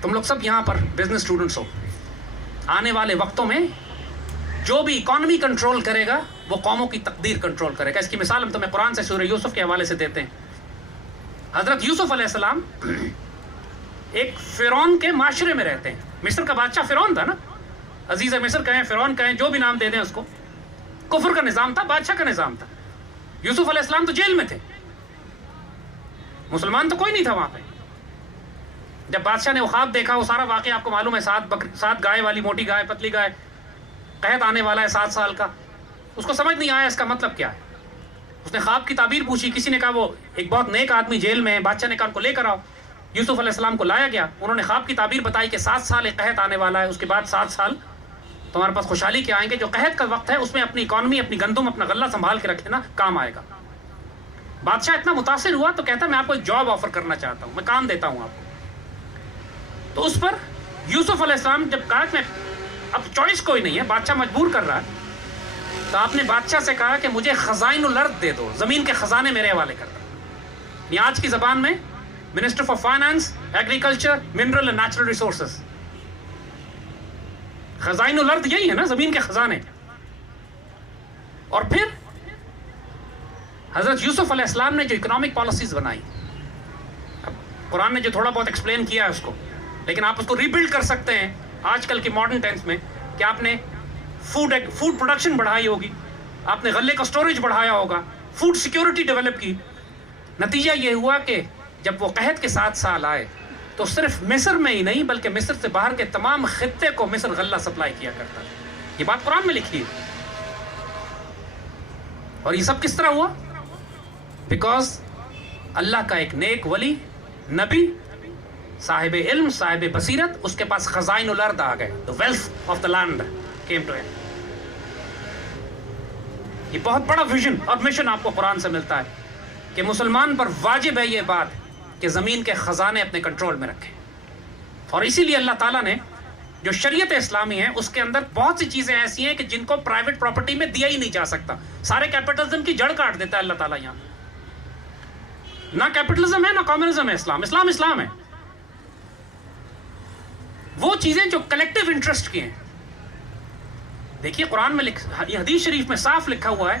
تم لوگ سب یہاں پر بزنس اسٹوڈنٹس ہو. آنے والے وقتوں میں جو بھی اکانومی کنٹرول کرے گا وہ قوموں کی تقدیر کنٹرول کرے گا. اس کی مثال ہم تمہیں قرآن سے سورہ یوسف کے حوالے سے دیتے ہیں. حضرت یوسف علیہ السلام ایک فرعون کے معاشرے میں رہتے ہیں. مصر کا بادشاہ فرعون تھا نا, عزیز مصر کہیں, فرعون کہیں, جو بھی نام دے دیں اس کو. کفر کا نظام تھا, بادشاہ کا نظام تھا. یوسف علیہ السلام تو جیل میں تھے, مسلمان تو کوئی نہیں تھا وہاں پہ. جب بادشاہ نے وہ خواب دیکھا, وہ سارا واقعہ آپ کو معلوم ہے, 7 گائے والی موٹی گائے, پتلی گائے, قحط آنے والا ہے 7 سال کا. اس کو سمجھ نہیں آیا اس کا مطلب کیا ہے. اس نے خواب کی تعبیر پوچھی. کسی نے کہا وہ ایک بہت نیک آدمی جیل میں ہے. بادشاہ نے کہا ان کو لے کر آؤ. یوسف علیہ السلام کو لایا گیا. انہوں نے خواب کی تعبیر بتائی کہ 7 سال ایک قحط آنے والا ہے, اس کے بعد 7 سال تمہارے پاس خوشحالی کے آئیں گے. جو قحط کا وقت ہے اس میں اپنی اکانومی, اپنی گندم, اپنا غلہ سنبھال کے رکھے نا, کام آئے گا. بادشاہ اتنا متاثر ہوا تو کہتا میں آپ کو ایک جاب آفر کرنا چاہتا ہوں, میں کام دیتا ہوں آپ کو. تو اس پر یوسف علیہ السلام جب کہا کہ اب چوائس کوئی نہیں ہے, بادشاہ مجبور کر رہا ہے, تو آپ نے بادشاہ سے کہا کہ مجھے خزائن الارض دے دو, زمین کے خزانے میرے حوالے کر دو. یہ آج کی زبان میں minister for finance, agriculture, mineral and natural resources. خزائن الارض یہی ہے نا, زمین کے خزانے. اور پھر حضرت یوسف علیہ السلام نے جو اکنامک پالیسیز بنائی, اب قرآن نے جو تھوڑا بہت ایکسپلین کیا ہے اس کو, لیکن آپ اس کو ریبلڈ کر سکتے ہیں آج کل کی ماڈرن ٹائمس میں, کہ آپ نے فوڈ پروڈکشن بڑھائی ہوگی, آپ نے غلے کا سٹوریج بڑھایا ہوگا, فوڈ سیکیورٹی ڈیولپ کی. نتیجہ یہ ہوا کہ جب وہ قحط کے 7 سال آئے تو صرف مصر میں ہی نہیں بلکہ مصر سے باہر کے تمام خطے کو مصر غلہ سپلائی کیا کرتا. یہ بات قرآن میں لکھی ہے. اور یہ سب کس طرح ہوا؟ بیکاز اللہ کا ایک نیک ولی, نبی, صاحب علم, صاحب بصیرت, اس کے پاس خزائن الارض آ گئے. the wealth of the land came to him. یہ بہت بڑا ویژن اور مشن آپ کو قرآن سے ملتا ہے کہ مسلمان پر واجب ہے یہ بات کہ زمین کے خزانے اپنے کنٹرول میں رکھیں. اور اسی لیے اللہ تعالیٰ نے جو شریعت اسلامی ہے اس کے اندر بہت سی چیزیں ایسی ہیں کہ جن کو پرائیویٹ پراپرٹی میں دیا ہی نہیں جا سکتا. سارے کیپٹلزم کی جڑ کاٹ دیتا ہے اللہ تعالیٰ یہاں. نہ کیپٹلزم ہے نہ کمیونزم ہے اسلام. اسلام ہے. وہ چیزیں جو کلیکٹیو انٹرسٹ کی ہیں. دیکھیے قرآن میں حدیث شریف میں صاف لکھا ہوا ہے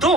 2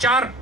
4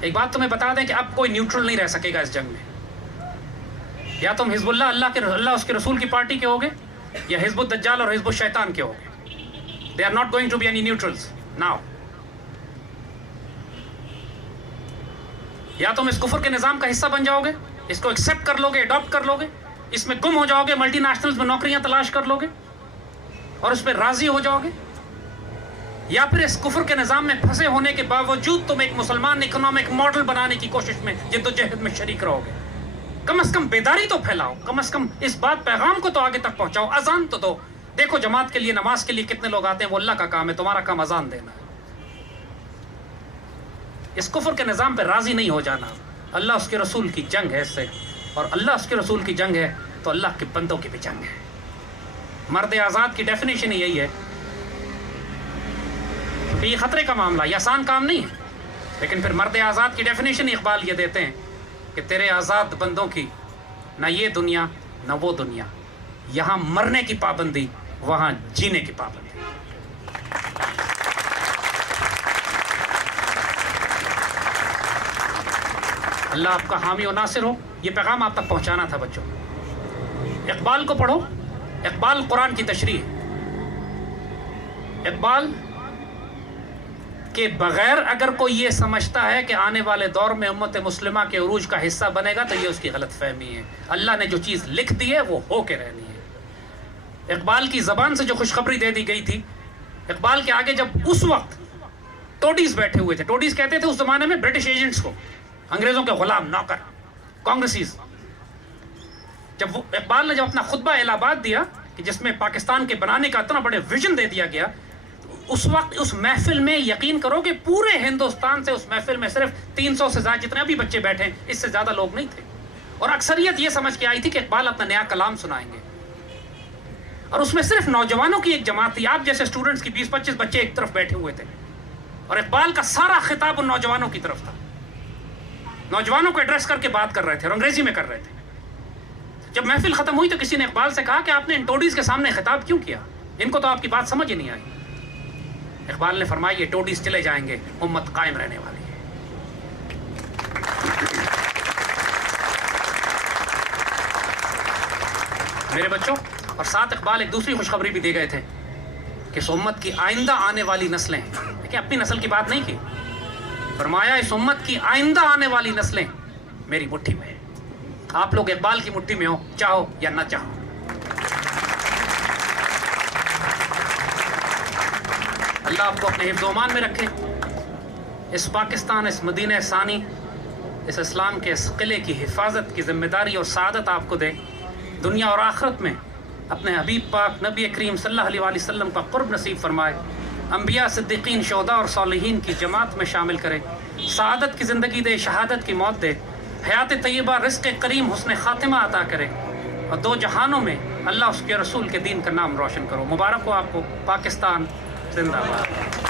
ایک بات تمہیں بتا دیں کہ اب کوئی نیوٹرل نہیں رہ سکے گا اس جنگ میں. یا تم حزب اللہ اس کے رسول کی پارٹی کے ہوگے, یا حزب الدجال اور حزب الشیطان کے ہوگے. They are not going to be any neutrals now. یا تم اس کفر کے نظام کا حصہ بن جاؤ گے, اس کو ایکسیپٹ کر لو گے, اڈاپٹ کر لو گے, اس میں گم ہو جاؤ گے, ملٹی نیشنلز میں نوکریاں تلاش کر لو گے اور اس پہ راضی ہو جاؤ گے, یا پھر اس کفر کے نظام میں پھنسے ہونے کے باوجود تم ایک مسلمان اکنامک ماڈل بنانے کی کوشش میں جدوجہد میں شریک رہو گے. کم از کم بیداری تو پھیلاؤ, کم از کم اس بات پیغام کو تو آگے تک پہنچاؤ, اذان تو دو. دیکھو جماعت کے لیے, نماز کے لیے کتنے لوگ آتے ہیں, وہ اللہ کا کام ہے, تمہارا کام اذان دینا ہے. اس کفر کے نظام پہ راضی نہیں ہو جانا. اللہ اس کے رسول کی جنگ ہے اس سے, اور اللہ اس کے رسول کی جنگ ہے تو اللہ کے بندوں کی بھی جنگ ہے. مرد آزاد کی ڈیفینیشن ہی یہی ہے. یہ خطرے کا معاملہ, یہ آسان کام نہیں ہے, لیکن پھر مرد آزاد کی ڈیفینیشن ہی اقبال یہ دیتے ہیں کہ تیرے آزاد بندوں کی نہ یہ دنیا نہ وہ دنیا, یہاں مرنے کی پابندی وہاں جینے کی پابندی. اللہ آپ کا حامی و ناصر ہو. یہ پیغام آپ تک پہنچانا تھا بچوں. اقبال کو پڑھو. اقبال قرآن کی تشریح. اقبال کے بغیر اگر کوئی یہ سمجھتا ہے کہ آنے والے دور میں امت مسلمہ کے عروج کا حصہ بنے گا تو یہ اس کی غلط فہمی ہے. اللہ نے جو چیز لکھ دی ہے وہ ہو کے رہنی ہے. اقبال کی زبان سے جو خوشخبری دے دی گئی تھی, اقبال کے آگے جب اس وقت ٹوڈیز بیٹھے ہوئے تھے, ٹوڈیز کہتے تھے اس زمانے میں برٹش ایجنٹس کو, انگریزوں کے غلام, نوکر, کانگریسیز. جب اقبال نے جب اپنا خطبہ الہ آباد دیا کہ جس میں پاکستان کے بنانے کا اتنا بڑے ویژن دے دیا گیا, اس وقت اس محفل میں یقین کرو کہ پورے ہندوستان سے اس محفل میں صرف 300 سے زیادہ جتنے بھی بچے بیٹھے ہیں, اس سے زیادہ لوگ نہیں تھے. اور اکثریت یہ سمجھ کے آئی تھی کہ اقبال اپنا نیا کلام سنائیں گے, اور اس میں صرف نوجوانوں کی ایک جماعت تھی. آپ جیسے اسٹوڈنٹس کی 20-25 بچے ایک طرف بیٹھے ہوئے تھے, اور اقبال کا سارا خطاب ان نوجوانوں کی طرف تھا. نوجوانوں کو ایڈریس کر کے بات کر رہے تھے اور انگریزی میں کر رہے تھے. جب محفل ختم ہوئی تو کسی نے اقبال سے کہا کہ آپ نے ان ٹوڈیز کے سامنے خطاب کیوں کیا, ان کو تو آپ کی بات سمجھ ہی نہیں آئی. اقبال نے فرمایا یہ ٹوڈیز چلے جائیں گے, امت قائم رہنے والی ہے. میرے بچوں, اور ساتھ اقبال ایک دوسری خوشخبری بھی دے گئے تھے کہ اس امت کی آئندہ آنے والی نسلیں, دیکھیں اپنی نسل کی بات نہیں کی, فرمایا اس امت کی آئندہ آنے والی نسلیں میری مٹھی میں ہیں. آپ لوگ اقبال کی مٹھی میں ہو, چاہو یا نہ چاہو. اللہ آپ کو اپنے حفظ و امان میں رکھے. اس پاکستان, اس مدینہ ثانی, اس اسلام کے اس قلعے کی حفاظت کی ذمہ داری اور سعادت آپ کو دے. دنیا اور آخرت میں اپنے حبیب پاک نبی کریم صلی اللہ علیہ وسلم کا قرب نصیب فرمائے. انبیاء, صدیقین, شہداء اور صالحین کی جماعت میں شامل کرے. سعادت کی زندگی دے, شہادت کی موت دے, حیات طیبہ, رزق کریم, حسن خاتمہ عطا کرے, اور دو جہانوں میں اللہ اس کے رسول کے دین کا نام روشن کرو. مبارک ہو آپ کو. پاکستان زندہ باد.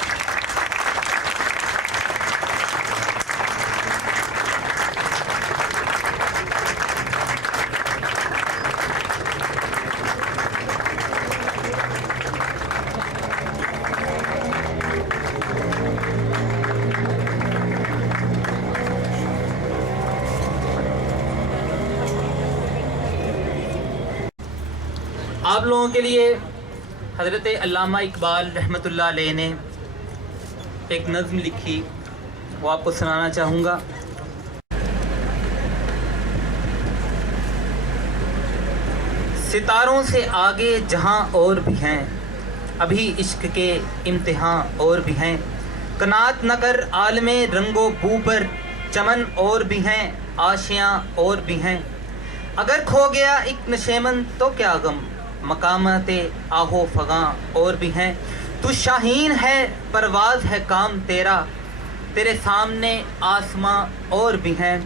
آپ لوگوں کے لیے حضرت علامہ اقبال رحمۃ اللہ علیہ نے ایک نظم لکھی, وہ آپ کو سنانا چاہوں گا. ستاروں سے آگے جہاں اور بھی ہیں, ابھی عشق کے امتحان اور بھی ہیں. قناعت نہ کر عالم رنگ و بو پر, چمن اور بھی ہیں, آشیاں اور بھی ہیں. اگر کھو گیا ایک نشیمن تو کیا غم, مقامات آہو فغاں اور بھی ہیں. تو شاہین ہے, پرواز ہے کام تیرا, تیرے سامنے آسماں اور بھی ہیں.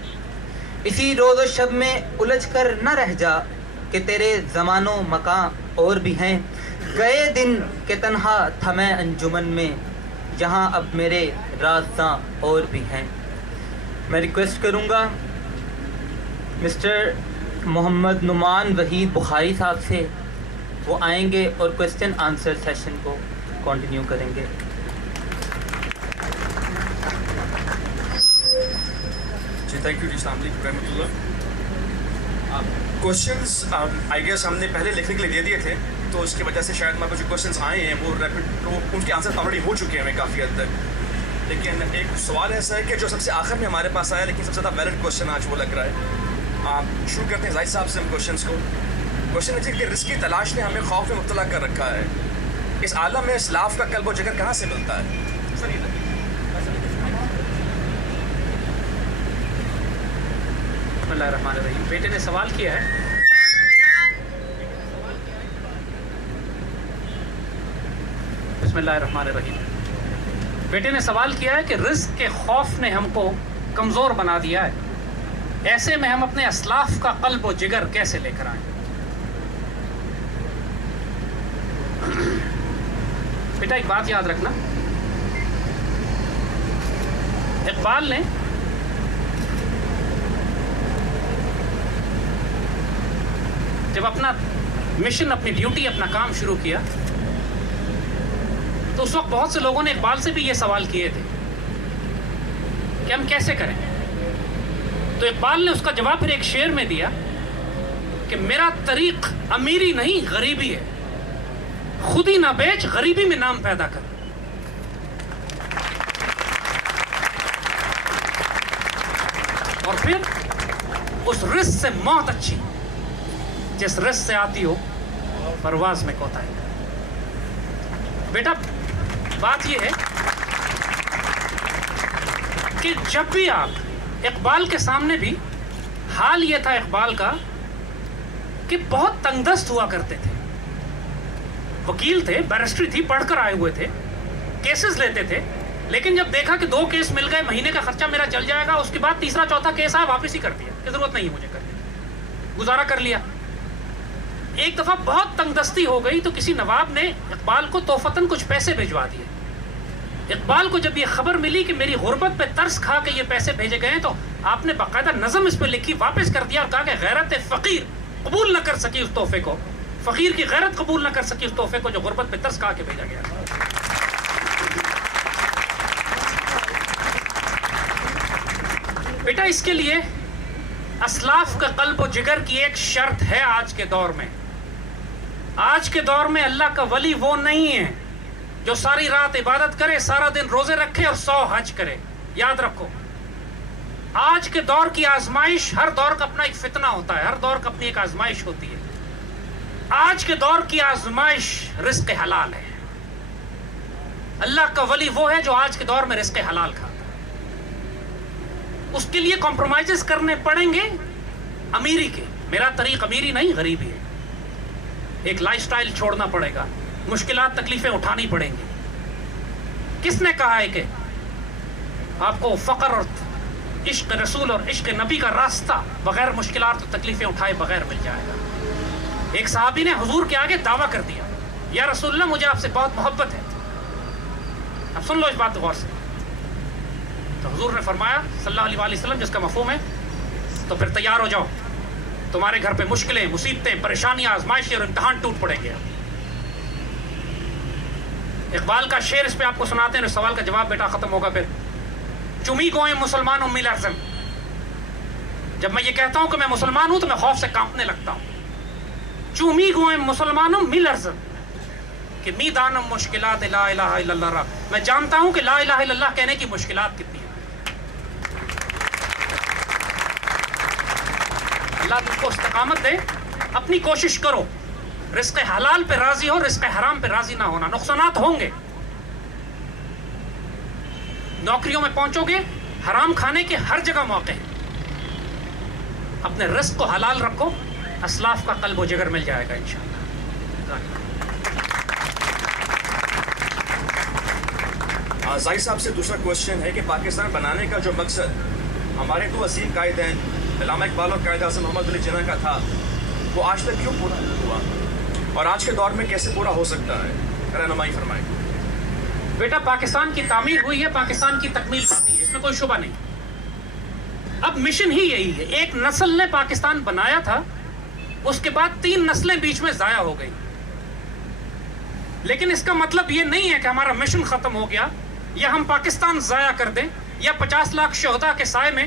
اسی روز و شب میں الجھ کر نہ رہ جا, کہ تیرے زمان و مکان اور بھی ہیں. گئے دن کہ تنہا تھا میں انجمن میں, جہاں اب میرے رازاں اور بھی ہیں. میں ریکویسٹ کروں گا مسٹر محمد نعمان وحید بخاری صاحب سے, وہ آئیں گے اور کوسچن آنسر سیشن کو کنٹینیو کریں گے. تھینک یو جی، السلام علیکم رحمۃ اللہ. کوشچنس آئی گیس ہم نے پہلے لکھنے کے لیے دے دیے تھے، تو اس کی وجہ سے شاید ہمارے جو کوشچنس آئے ہیں وہ ریپڈ، ان کے آنسر آلریڈی ہو چکے ہیں ہمیں کافی حد تک. لیکن ایک سوال ایسا ہے کہ جو سب سے آخر میں ہمارے پاس آیا لیکن سب سے زیادہ ویلڈ کوشچن آج وہ لگ رہا ہے. شروع کرتے ہیں زاہد صاحب سے ہم کوشچنس کو. کوشچن ہے کہ رزق کی تلاش نے ہمیں خوف میں مبتلا کر رکھا ہے. اس عالم میں اسلاف کا قلب و جگر کہاں سے ملتا ہے؟ بسم اللہ الرحمن الرحیم. بیٹے نے سوال کیا ہے، بسم اللہ الرحمن الرحیم. بیٹے نے سوال کیا ہے کہ رزق کے خوف نے ہم کو کمزور بنا دیا ہے، ایسے میں ہم اپنے اسلاف کا قلب و جگر کیسے لے کر آئیں؟ بیٹا ایک بات یاد رکھنا، اقبال نے جب اپنا مشن، اپنی ڈیوٹی، اپنا کام شروع کیا تو اس وقت بہت سے لوگوں نے اقبال سے بھی یہ سوال کیے تھے کہ ہم کیسے کریں. تو اقبال نے اس کا جواب پھر ایک شعر میں دیا کہ میرا طریق امیری نہیں غریبی ہے، خود ہی نہ بیچ غریبی میں نام پیدا کر. اور پھر اس رزق سے موت اچھی جس رزق سے آتی ہو پرواز میں کوتاہی. بیٹا بات یہ ہے کہ جب بھی آپ، اقبال کے سامنے بھی حال یہ تھا اقبال کا کہ بہت تنگ دست ہوا کرتے تھے. وکیل تھے، بیرسٹری تھی، پڑھ کر آئے ہوئے تھے، کیسز لیتے تھے، لیکن جب دیکھا کہ 2 کیس مل گئے، مہینے کا خرچہ میرا چل جائے گا، اس کے بعد تیسرا چوتھا کیس آیا واپس ہی کر دیا کہ ضرورت نہیں مجھے کرنے، گزارا کر لیا. ایک دفعہ بہت تنگ دستی ہو گئی تو کسی نواب نے اقبال کو توفتاً کچھ پیسے بھیجوا دیے. اقبال کو جب یہ خبر ملی کہ میری غربت پہ ترس کھا کے یہ پیسے بھیجے گئے تو آپ نے باقاعدہ نظم اس پہ لکھی، واپس کر دیا اور کہا کہ غیرت فقیر قبول نہ کر سکی اس تحفے کو، فقیر کی غیرت قبول نہ کر سکی اس تحفے کو جو غربت پہ ترس کھا کے بھیجا گیا. بیٹا اس کے لیے اسلاف کا قلب و جگر کی ایک شرط ہے. آج کے دور میں اللہ کا ولی وہ نہیں ہے جو ساری رات عبادت کرے، سارا دن روزے رکھے اور 100 حج کرے. یاد رکھو، آج کے دور کی آزمائش، ہر دور کا اپنا ایک فتنہ ہوتا ہے، ہر دور کا اپنی ایک آزمائش ہوتی ہے. آج کے دور کی آزمائش رزق حلال ہے. اللہ کا ولی وہ ہے جو آج کے دور میں رزق حلال کھاتا ہے. اس کے لیے کمپرومائزز کرنے پڑیں گے امیری کے. میرا طریق امیری نہیں غریبی ہے. ایک لائف سٹائل چھوڑنا پڑے گا، مشکلات تکلیفیں اٹھانی پڑیں گی. کس نے کہا ہے کہ آپ کو فقر اور عشق رسول اور عشق نبی کا راستہ بغیر مشکلات اور تکلیفیں اٹھائے بغیر مل جائے گا؟ ایک صحابی نے حضور کے آگے دعویٰ کر دیا، یا رسول اللہ مجھے آپ سے بہت محبت ہے. اب سن لو اس بات کو غور سے. تو حضور نے فرمایا صلی اللہ علیہ وآلہ وسلم، جس کا مفہوم ہے تو پھر تیار ہو جاؤ، تمہارے گھر پہ مشکلیں، مصیبتیں، پریشانیاں، آزمائشیں اور امتحان ٹوٹ پڑیں گے. اقبال کا شعر اس پہ آپ کو سناتے ہیں، سوال کا جواب بیٹا ختم ہوگا. پھر چمی گوئیں مسلمان امی لرزن. جب میں یہ کہتا ہوں کہ میں مسلمان ہوں تو میں خوف سے کانپنے لگتا ہوں. چمی گوئیں مسلمانوں می لرزن کہ می دانم مشکلات لا الہ الا اللہ را. میں جانتا ہوں کہ لا الہ الا اللہ کہنے کی مشکلات کتنی ہیں. اللہ تم کو استقامت دے. اپنی کوشش کرو، رزق حلال پہ راضی ہو، رزق حرام پہ راضی نہ ہونا. نقصانات ہوں گے، نوکریوں میں پہنچو گے، حرام کھانے کے ہر جگہ موقع ہیں. اپنے رزق کو حلال رکھو، اسلاف کا قلب و جگر مل جائے گا انشاءاللہ. زاہد صاحب سے دوسرا کوشچن ہے کہ پاکستان بنانے کا جو مقصد ہمارے 2 عظیم قائد ہیں علامہ اقبال اور قائد اعظم محمد علی جناح کا تھا، وہ آج تک کیوں پورا نہیں ہوا اور آج کے دور میں کیسے پورا ہو سکتا ہے؟ رہنمائی فرمائیں. بیٹا پاکستان کی تعمیر ہوئی ہے، پاکستان کی تکمیل ہوتی ہے، اس میں کوئی شبہ نہیں. اب مشن ہی یہی ہے. ایک نسل نے پاکستان بنایا تھا، اس کے بعد 3 نسلیں بیچ میں ضائع ہو گئی. لیکن اس کا مطلب یہ نہیں ہے کہ ہمارا مشن ختم ہو گیا یا ہم پاکستان ضائع کر دیں یا 50 لاکھ شہداء کے سائے میں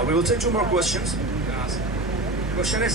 We will take 2 more questions. Question is,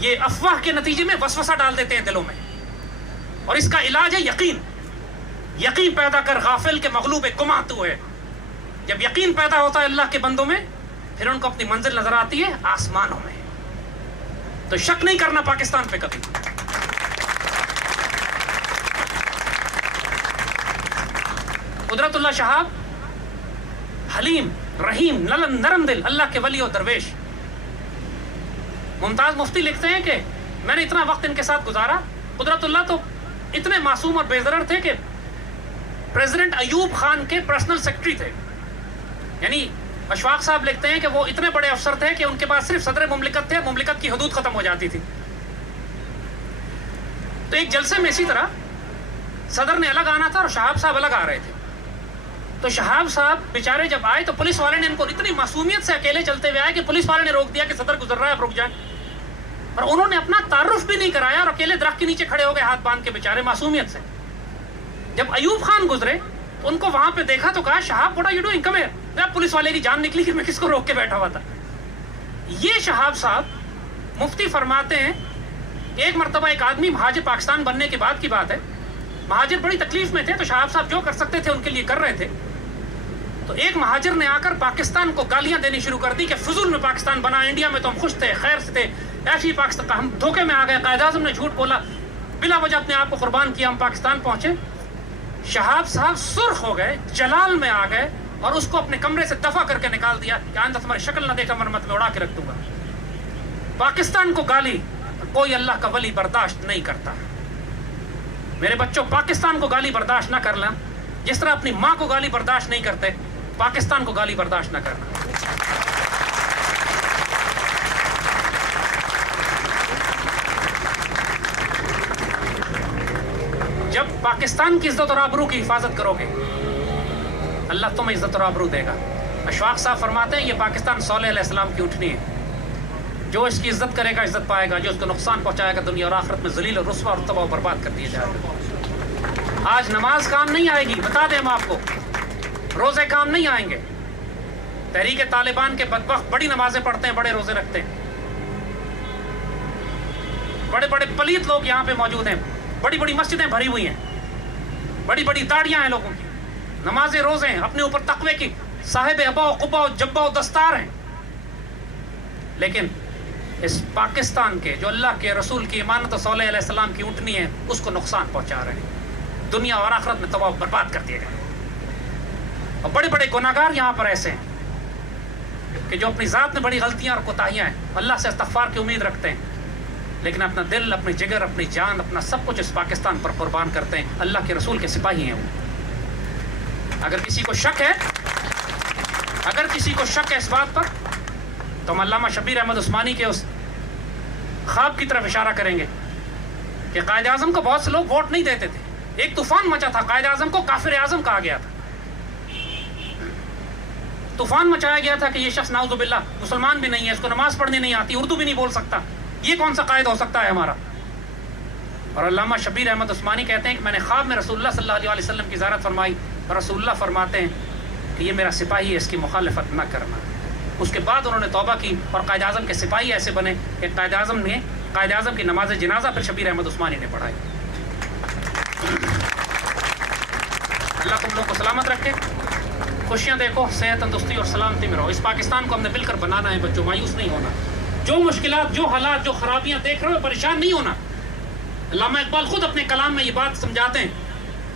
یہ افواہ کے نتیجے میں وسوسہ ڈال دیتے ہیں دلوں میں، اور اس کا علاج ہے یقین. یقین پیدا کر غافل کے مغلوب گماں تو ہے. جب یقین پیدا ہوتا ہے اللہ کے بندوں میں، پھر ان کو اپنی منزل نظر آتی ہے آسمانوں میں. تو شک نہیں کرنا پاکستان پہ کبھی. قدرت اللہ شہاب حلیم رحیم نرم دل اللہ کے ولی و درویش. ممتاز مفتی لکھتے ہیں کہ میں نے اتنا وقت ان کے ساتھ گزارا. قدرت اللہ تو اتنے معصوم اور بے ضرر تھے کہ پریزیڈنٹ ایوب خان کے پرسنل سیکرٹری تھے. یعنی اشفاق صاحب لکھتے ہیں کہ وہ اتنے بڑے افسر تھے کہ ان کے پاس صرف صدر مملکت تھے، مملکت کی حدود ختم ہو جاتی تھی. تو ایک جلسے میں اسی طرح صدر نے الگ آنا تھا اور شہاب صاحب الگ آ رہے تھے. تو شہاب صاحب بیچارے جب آئے تو پولیس والے نے ان کو اتنی معصومیت سے اکیلے چلتے ہوئے آئے کہ پولیس والے نے روک دیا کہ صدر گزر رہا ہے، اب رک جائیں. اور انہوں نے اپنا تعارف بھی نہیں کرایا اور اکیلے درخت کے نیچے کھڑے ہو گئے ہاتھ باندھ کے بیچارے معصومیت سے. جب ایوب خان گزرے تو ان کو وہاں پہ دیکھا تو کہا Shahab what are you doing, come here. Police والے کی جان نکلی کہ میں کس کو روک کے بیٹھا ہوا تھا. یہ شہاب صاحب مفتی فرماتے ہیں ایک مرتبہ ایک آدمی مہاجر پاکستان بننے کے بعد کی بات ہے، مہاجر بڑی تکلیف میں تھے تو شہاب صاحب جو کر سکتے تھے ان کے لیے کر رہے تھے. تو ایک مہاجر نے آ کر پاکستان کو گالیاں دینی شروع کر دی کہ فضول میں پاکستان بنا، انڈیا میں تو ہم خوش تھے، خیر سے تھے، ایسی پاکستان ہم دھوکے میں آ گئے، قائد اعظم نے جھوٹ بولا، بلا وجہ اپنے آپ کو قربان کیا، ہم پاکستان پہنچے. شہاب صاحب سرخ ہو گئے، جلال میں آ گئے اور اس کو اپنے کمرے سے دفع کر کے نکال دیا کہ آئندہ تمہاری شکل نہ دیکھا مرمت میں اڑا کے رکھ دوں گا. پاکستان کو گالی کوئی اللہ کا ولی برداشت نہیں کرتا. میرے بچوں، پاکستان کو گالی برداشت نہ کرنا جس طرح اپنی ماں کو گالی برداشت نہیں کرتے، پاکستان کو گالی برداشت نہ کرنا. جب پاکستان کی عزت اور آبرو کی حفاظت کرو گے اللہ تمہیں عزت اور آبرو دے گا. اشفاق صاحب فرماتے ہیں یہ پاکستان صالح علیہ السلام کی اٹھنی ہے. جو اس کی عزت کرے گا عزت پائے گا، جو اس کو نقصان پہنچائے گا دنیا اور آخرت میں ذلیل اور رسوا اور تباہ و برباد کر دیا جائے گا. آج نماز کام نہیں آئے گی، بتا دیں ہم آپ کو، روزے کام نہیں آئیں گے. تحریک طالبان کے بدبخت بڑی نمازیں پڑھتے ہیں، بڑے روزے رکھتے ہیں، بڑے بڑے پلیت لوگ یہاں پہ موجود ہیں، بڑی بڑی مسجدیں بھری ہوئی ہیں، بڑی بڑی داڑیاں ہیں لوگوں کی، نمازیں روزے ہیں، اپنے اوپر تقوی کی صاحب ابا و قبا و جبا و دستار ہیں. لیکن اس پاکستان کے جو اللہ کے رسول کی امانت و صالح علیہ السلام کی اونٹنی ہے اس کو نقصان پہنچا رہے ہیں، دنیا اور آخرت میں تباہ و برباد کر دیے گئے. اور بڑے بڑے گناہگار یہاں پر ایسے ہیں کہ جو اپنی ذات میں بڑی غلطیاں اور کوتاہیاں ہیں، اللہ سے استغفار کی امید رکھتے ہیں، لیکن اپنا دل، اپنی جگر، اپنی جان، اپنا سب کچھ اس پاکستان پر قربان کرتے ہیں. اللہ کے رسول کے سپاہی ہیں وہ. اگر کسی کو شک ہے اس بات پر تو ہم علامہ شبیر احمد عثمانی کے اس خواب کی طرف اشارہ کریں گے کہ قائد اعظم کو بہت سے لوگ ووٹ نہیں دیتے تھے. ایک طوفان مچا تھا، قائد اعظم کو کافر اعظم کہا گیا تھا. طوفان مچایا گیا تھا کہ یہ شخص نعوذ باللہ مسلمان بھی نہیں ہے، اس کو نماز پڑھنی نہیں آتی، اردو بھی نہیں بول سکتا، یہ کون سا قائد ہو سکتا ہے ہمارا. اور علامہ شبیر احمد عثمانی کہتے ہیں کہ میں نے خواب میں رسول اللہ صلی اللہ علیہ وسلم کی زیارت فرمائی اور رسول اللہ فرماتے ہیں کہ یہ میرا سپاہی ہے، اس کی مخالفت نہ کرنا. اس کے بعد انہوں نے توبہ کی اور قائد اعظم کے سپاہی ایسے بنے کہ قائد اعظم کی نماز جنازہ پھر شبیر احمد عثمانی نے پڑھائی. اللہ تم لوگ کو سلامت رکھے، خوشیاں دیکھو، صحت تندرستی اور سلامتی میں رہو. اس پاکستان کو ہم نے مل کر بنانا ہے بچوں، مایوس نہیں ہونا. جو مشکلات، جو حالات، جو خرابیاں دیکھ رہے ہو پریشان نہیں ہونا. علامہ اقبال خود اپنے کلام میں یہ بات سمجھاتے ہیں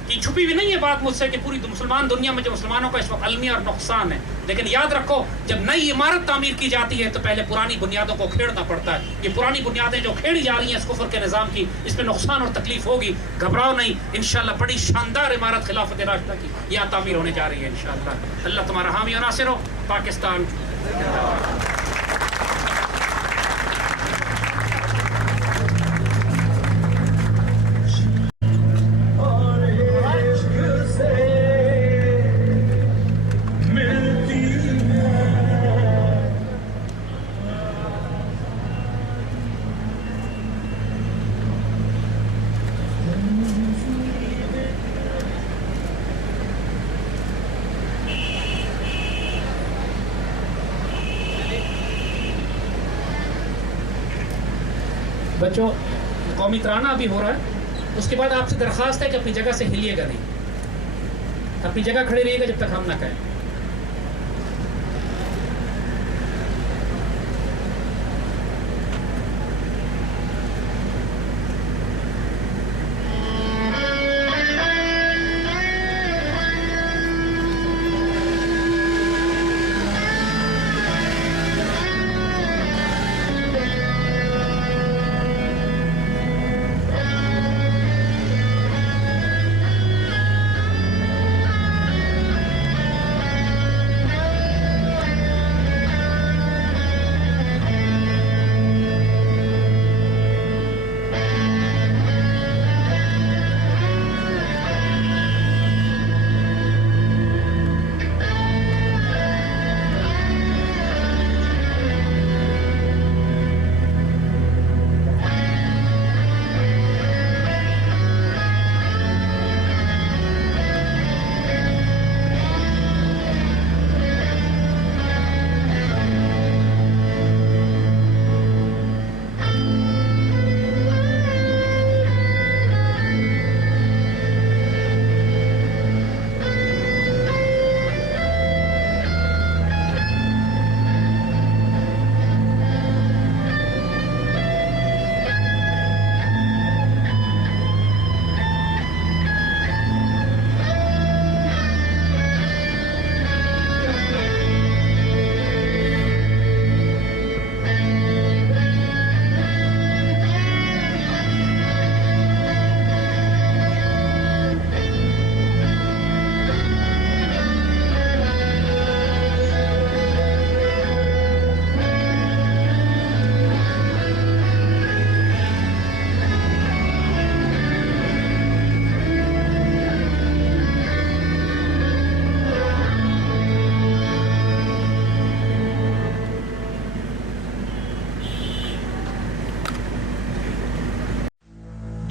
کہ چھپی بھی نہیں ہے بات مجھ سے کہ پوری مسلمان دنیا میں جو مسلمانوں کا اس وقت المیہ اور نقصان ہے، لیکن یاد رکھو جب نئی عمارت تعمیر کی جاتی ہے تو پہلے پرانی بنیادوں کو کھیڑنا پڑتا ہے. یہ پرانی بنیادیں جو کھیڑی جا رہی ہیں اس کفر کے نظام کی، اس میں نقصان اور تکلیف ہوگی، گھبراؤ نہیں. انشاءاللہ بڑی شاندار عمارت خلافت راشدہ کی یہاں تعمیر ہونے جا رہی ہے انشاءاللہ. اللہ تمہارا حامی و ناصر ہو. پاکستان بچوں قومی ترانہ ابھی ہو رہا ہے، اس کے بعد آپ سے درخواست ہے کہ اپنی جگہ سے ہلیے گا نہیں، اپنی جگہ کھڑے رہیے گا جب تک ہم نہ کہیں.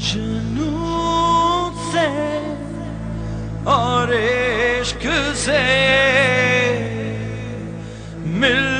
جنون سے اور عشق سے مل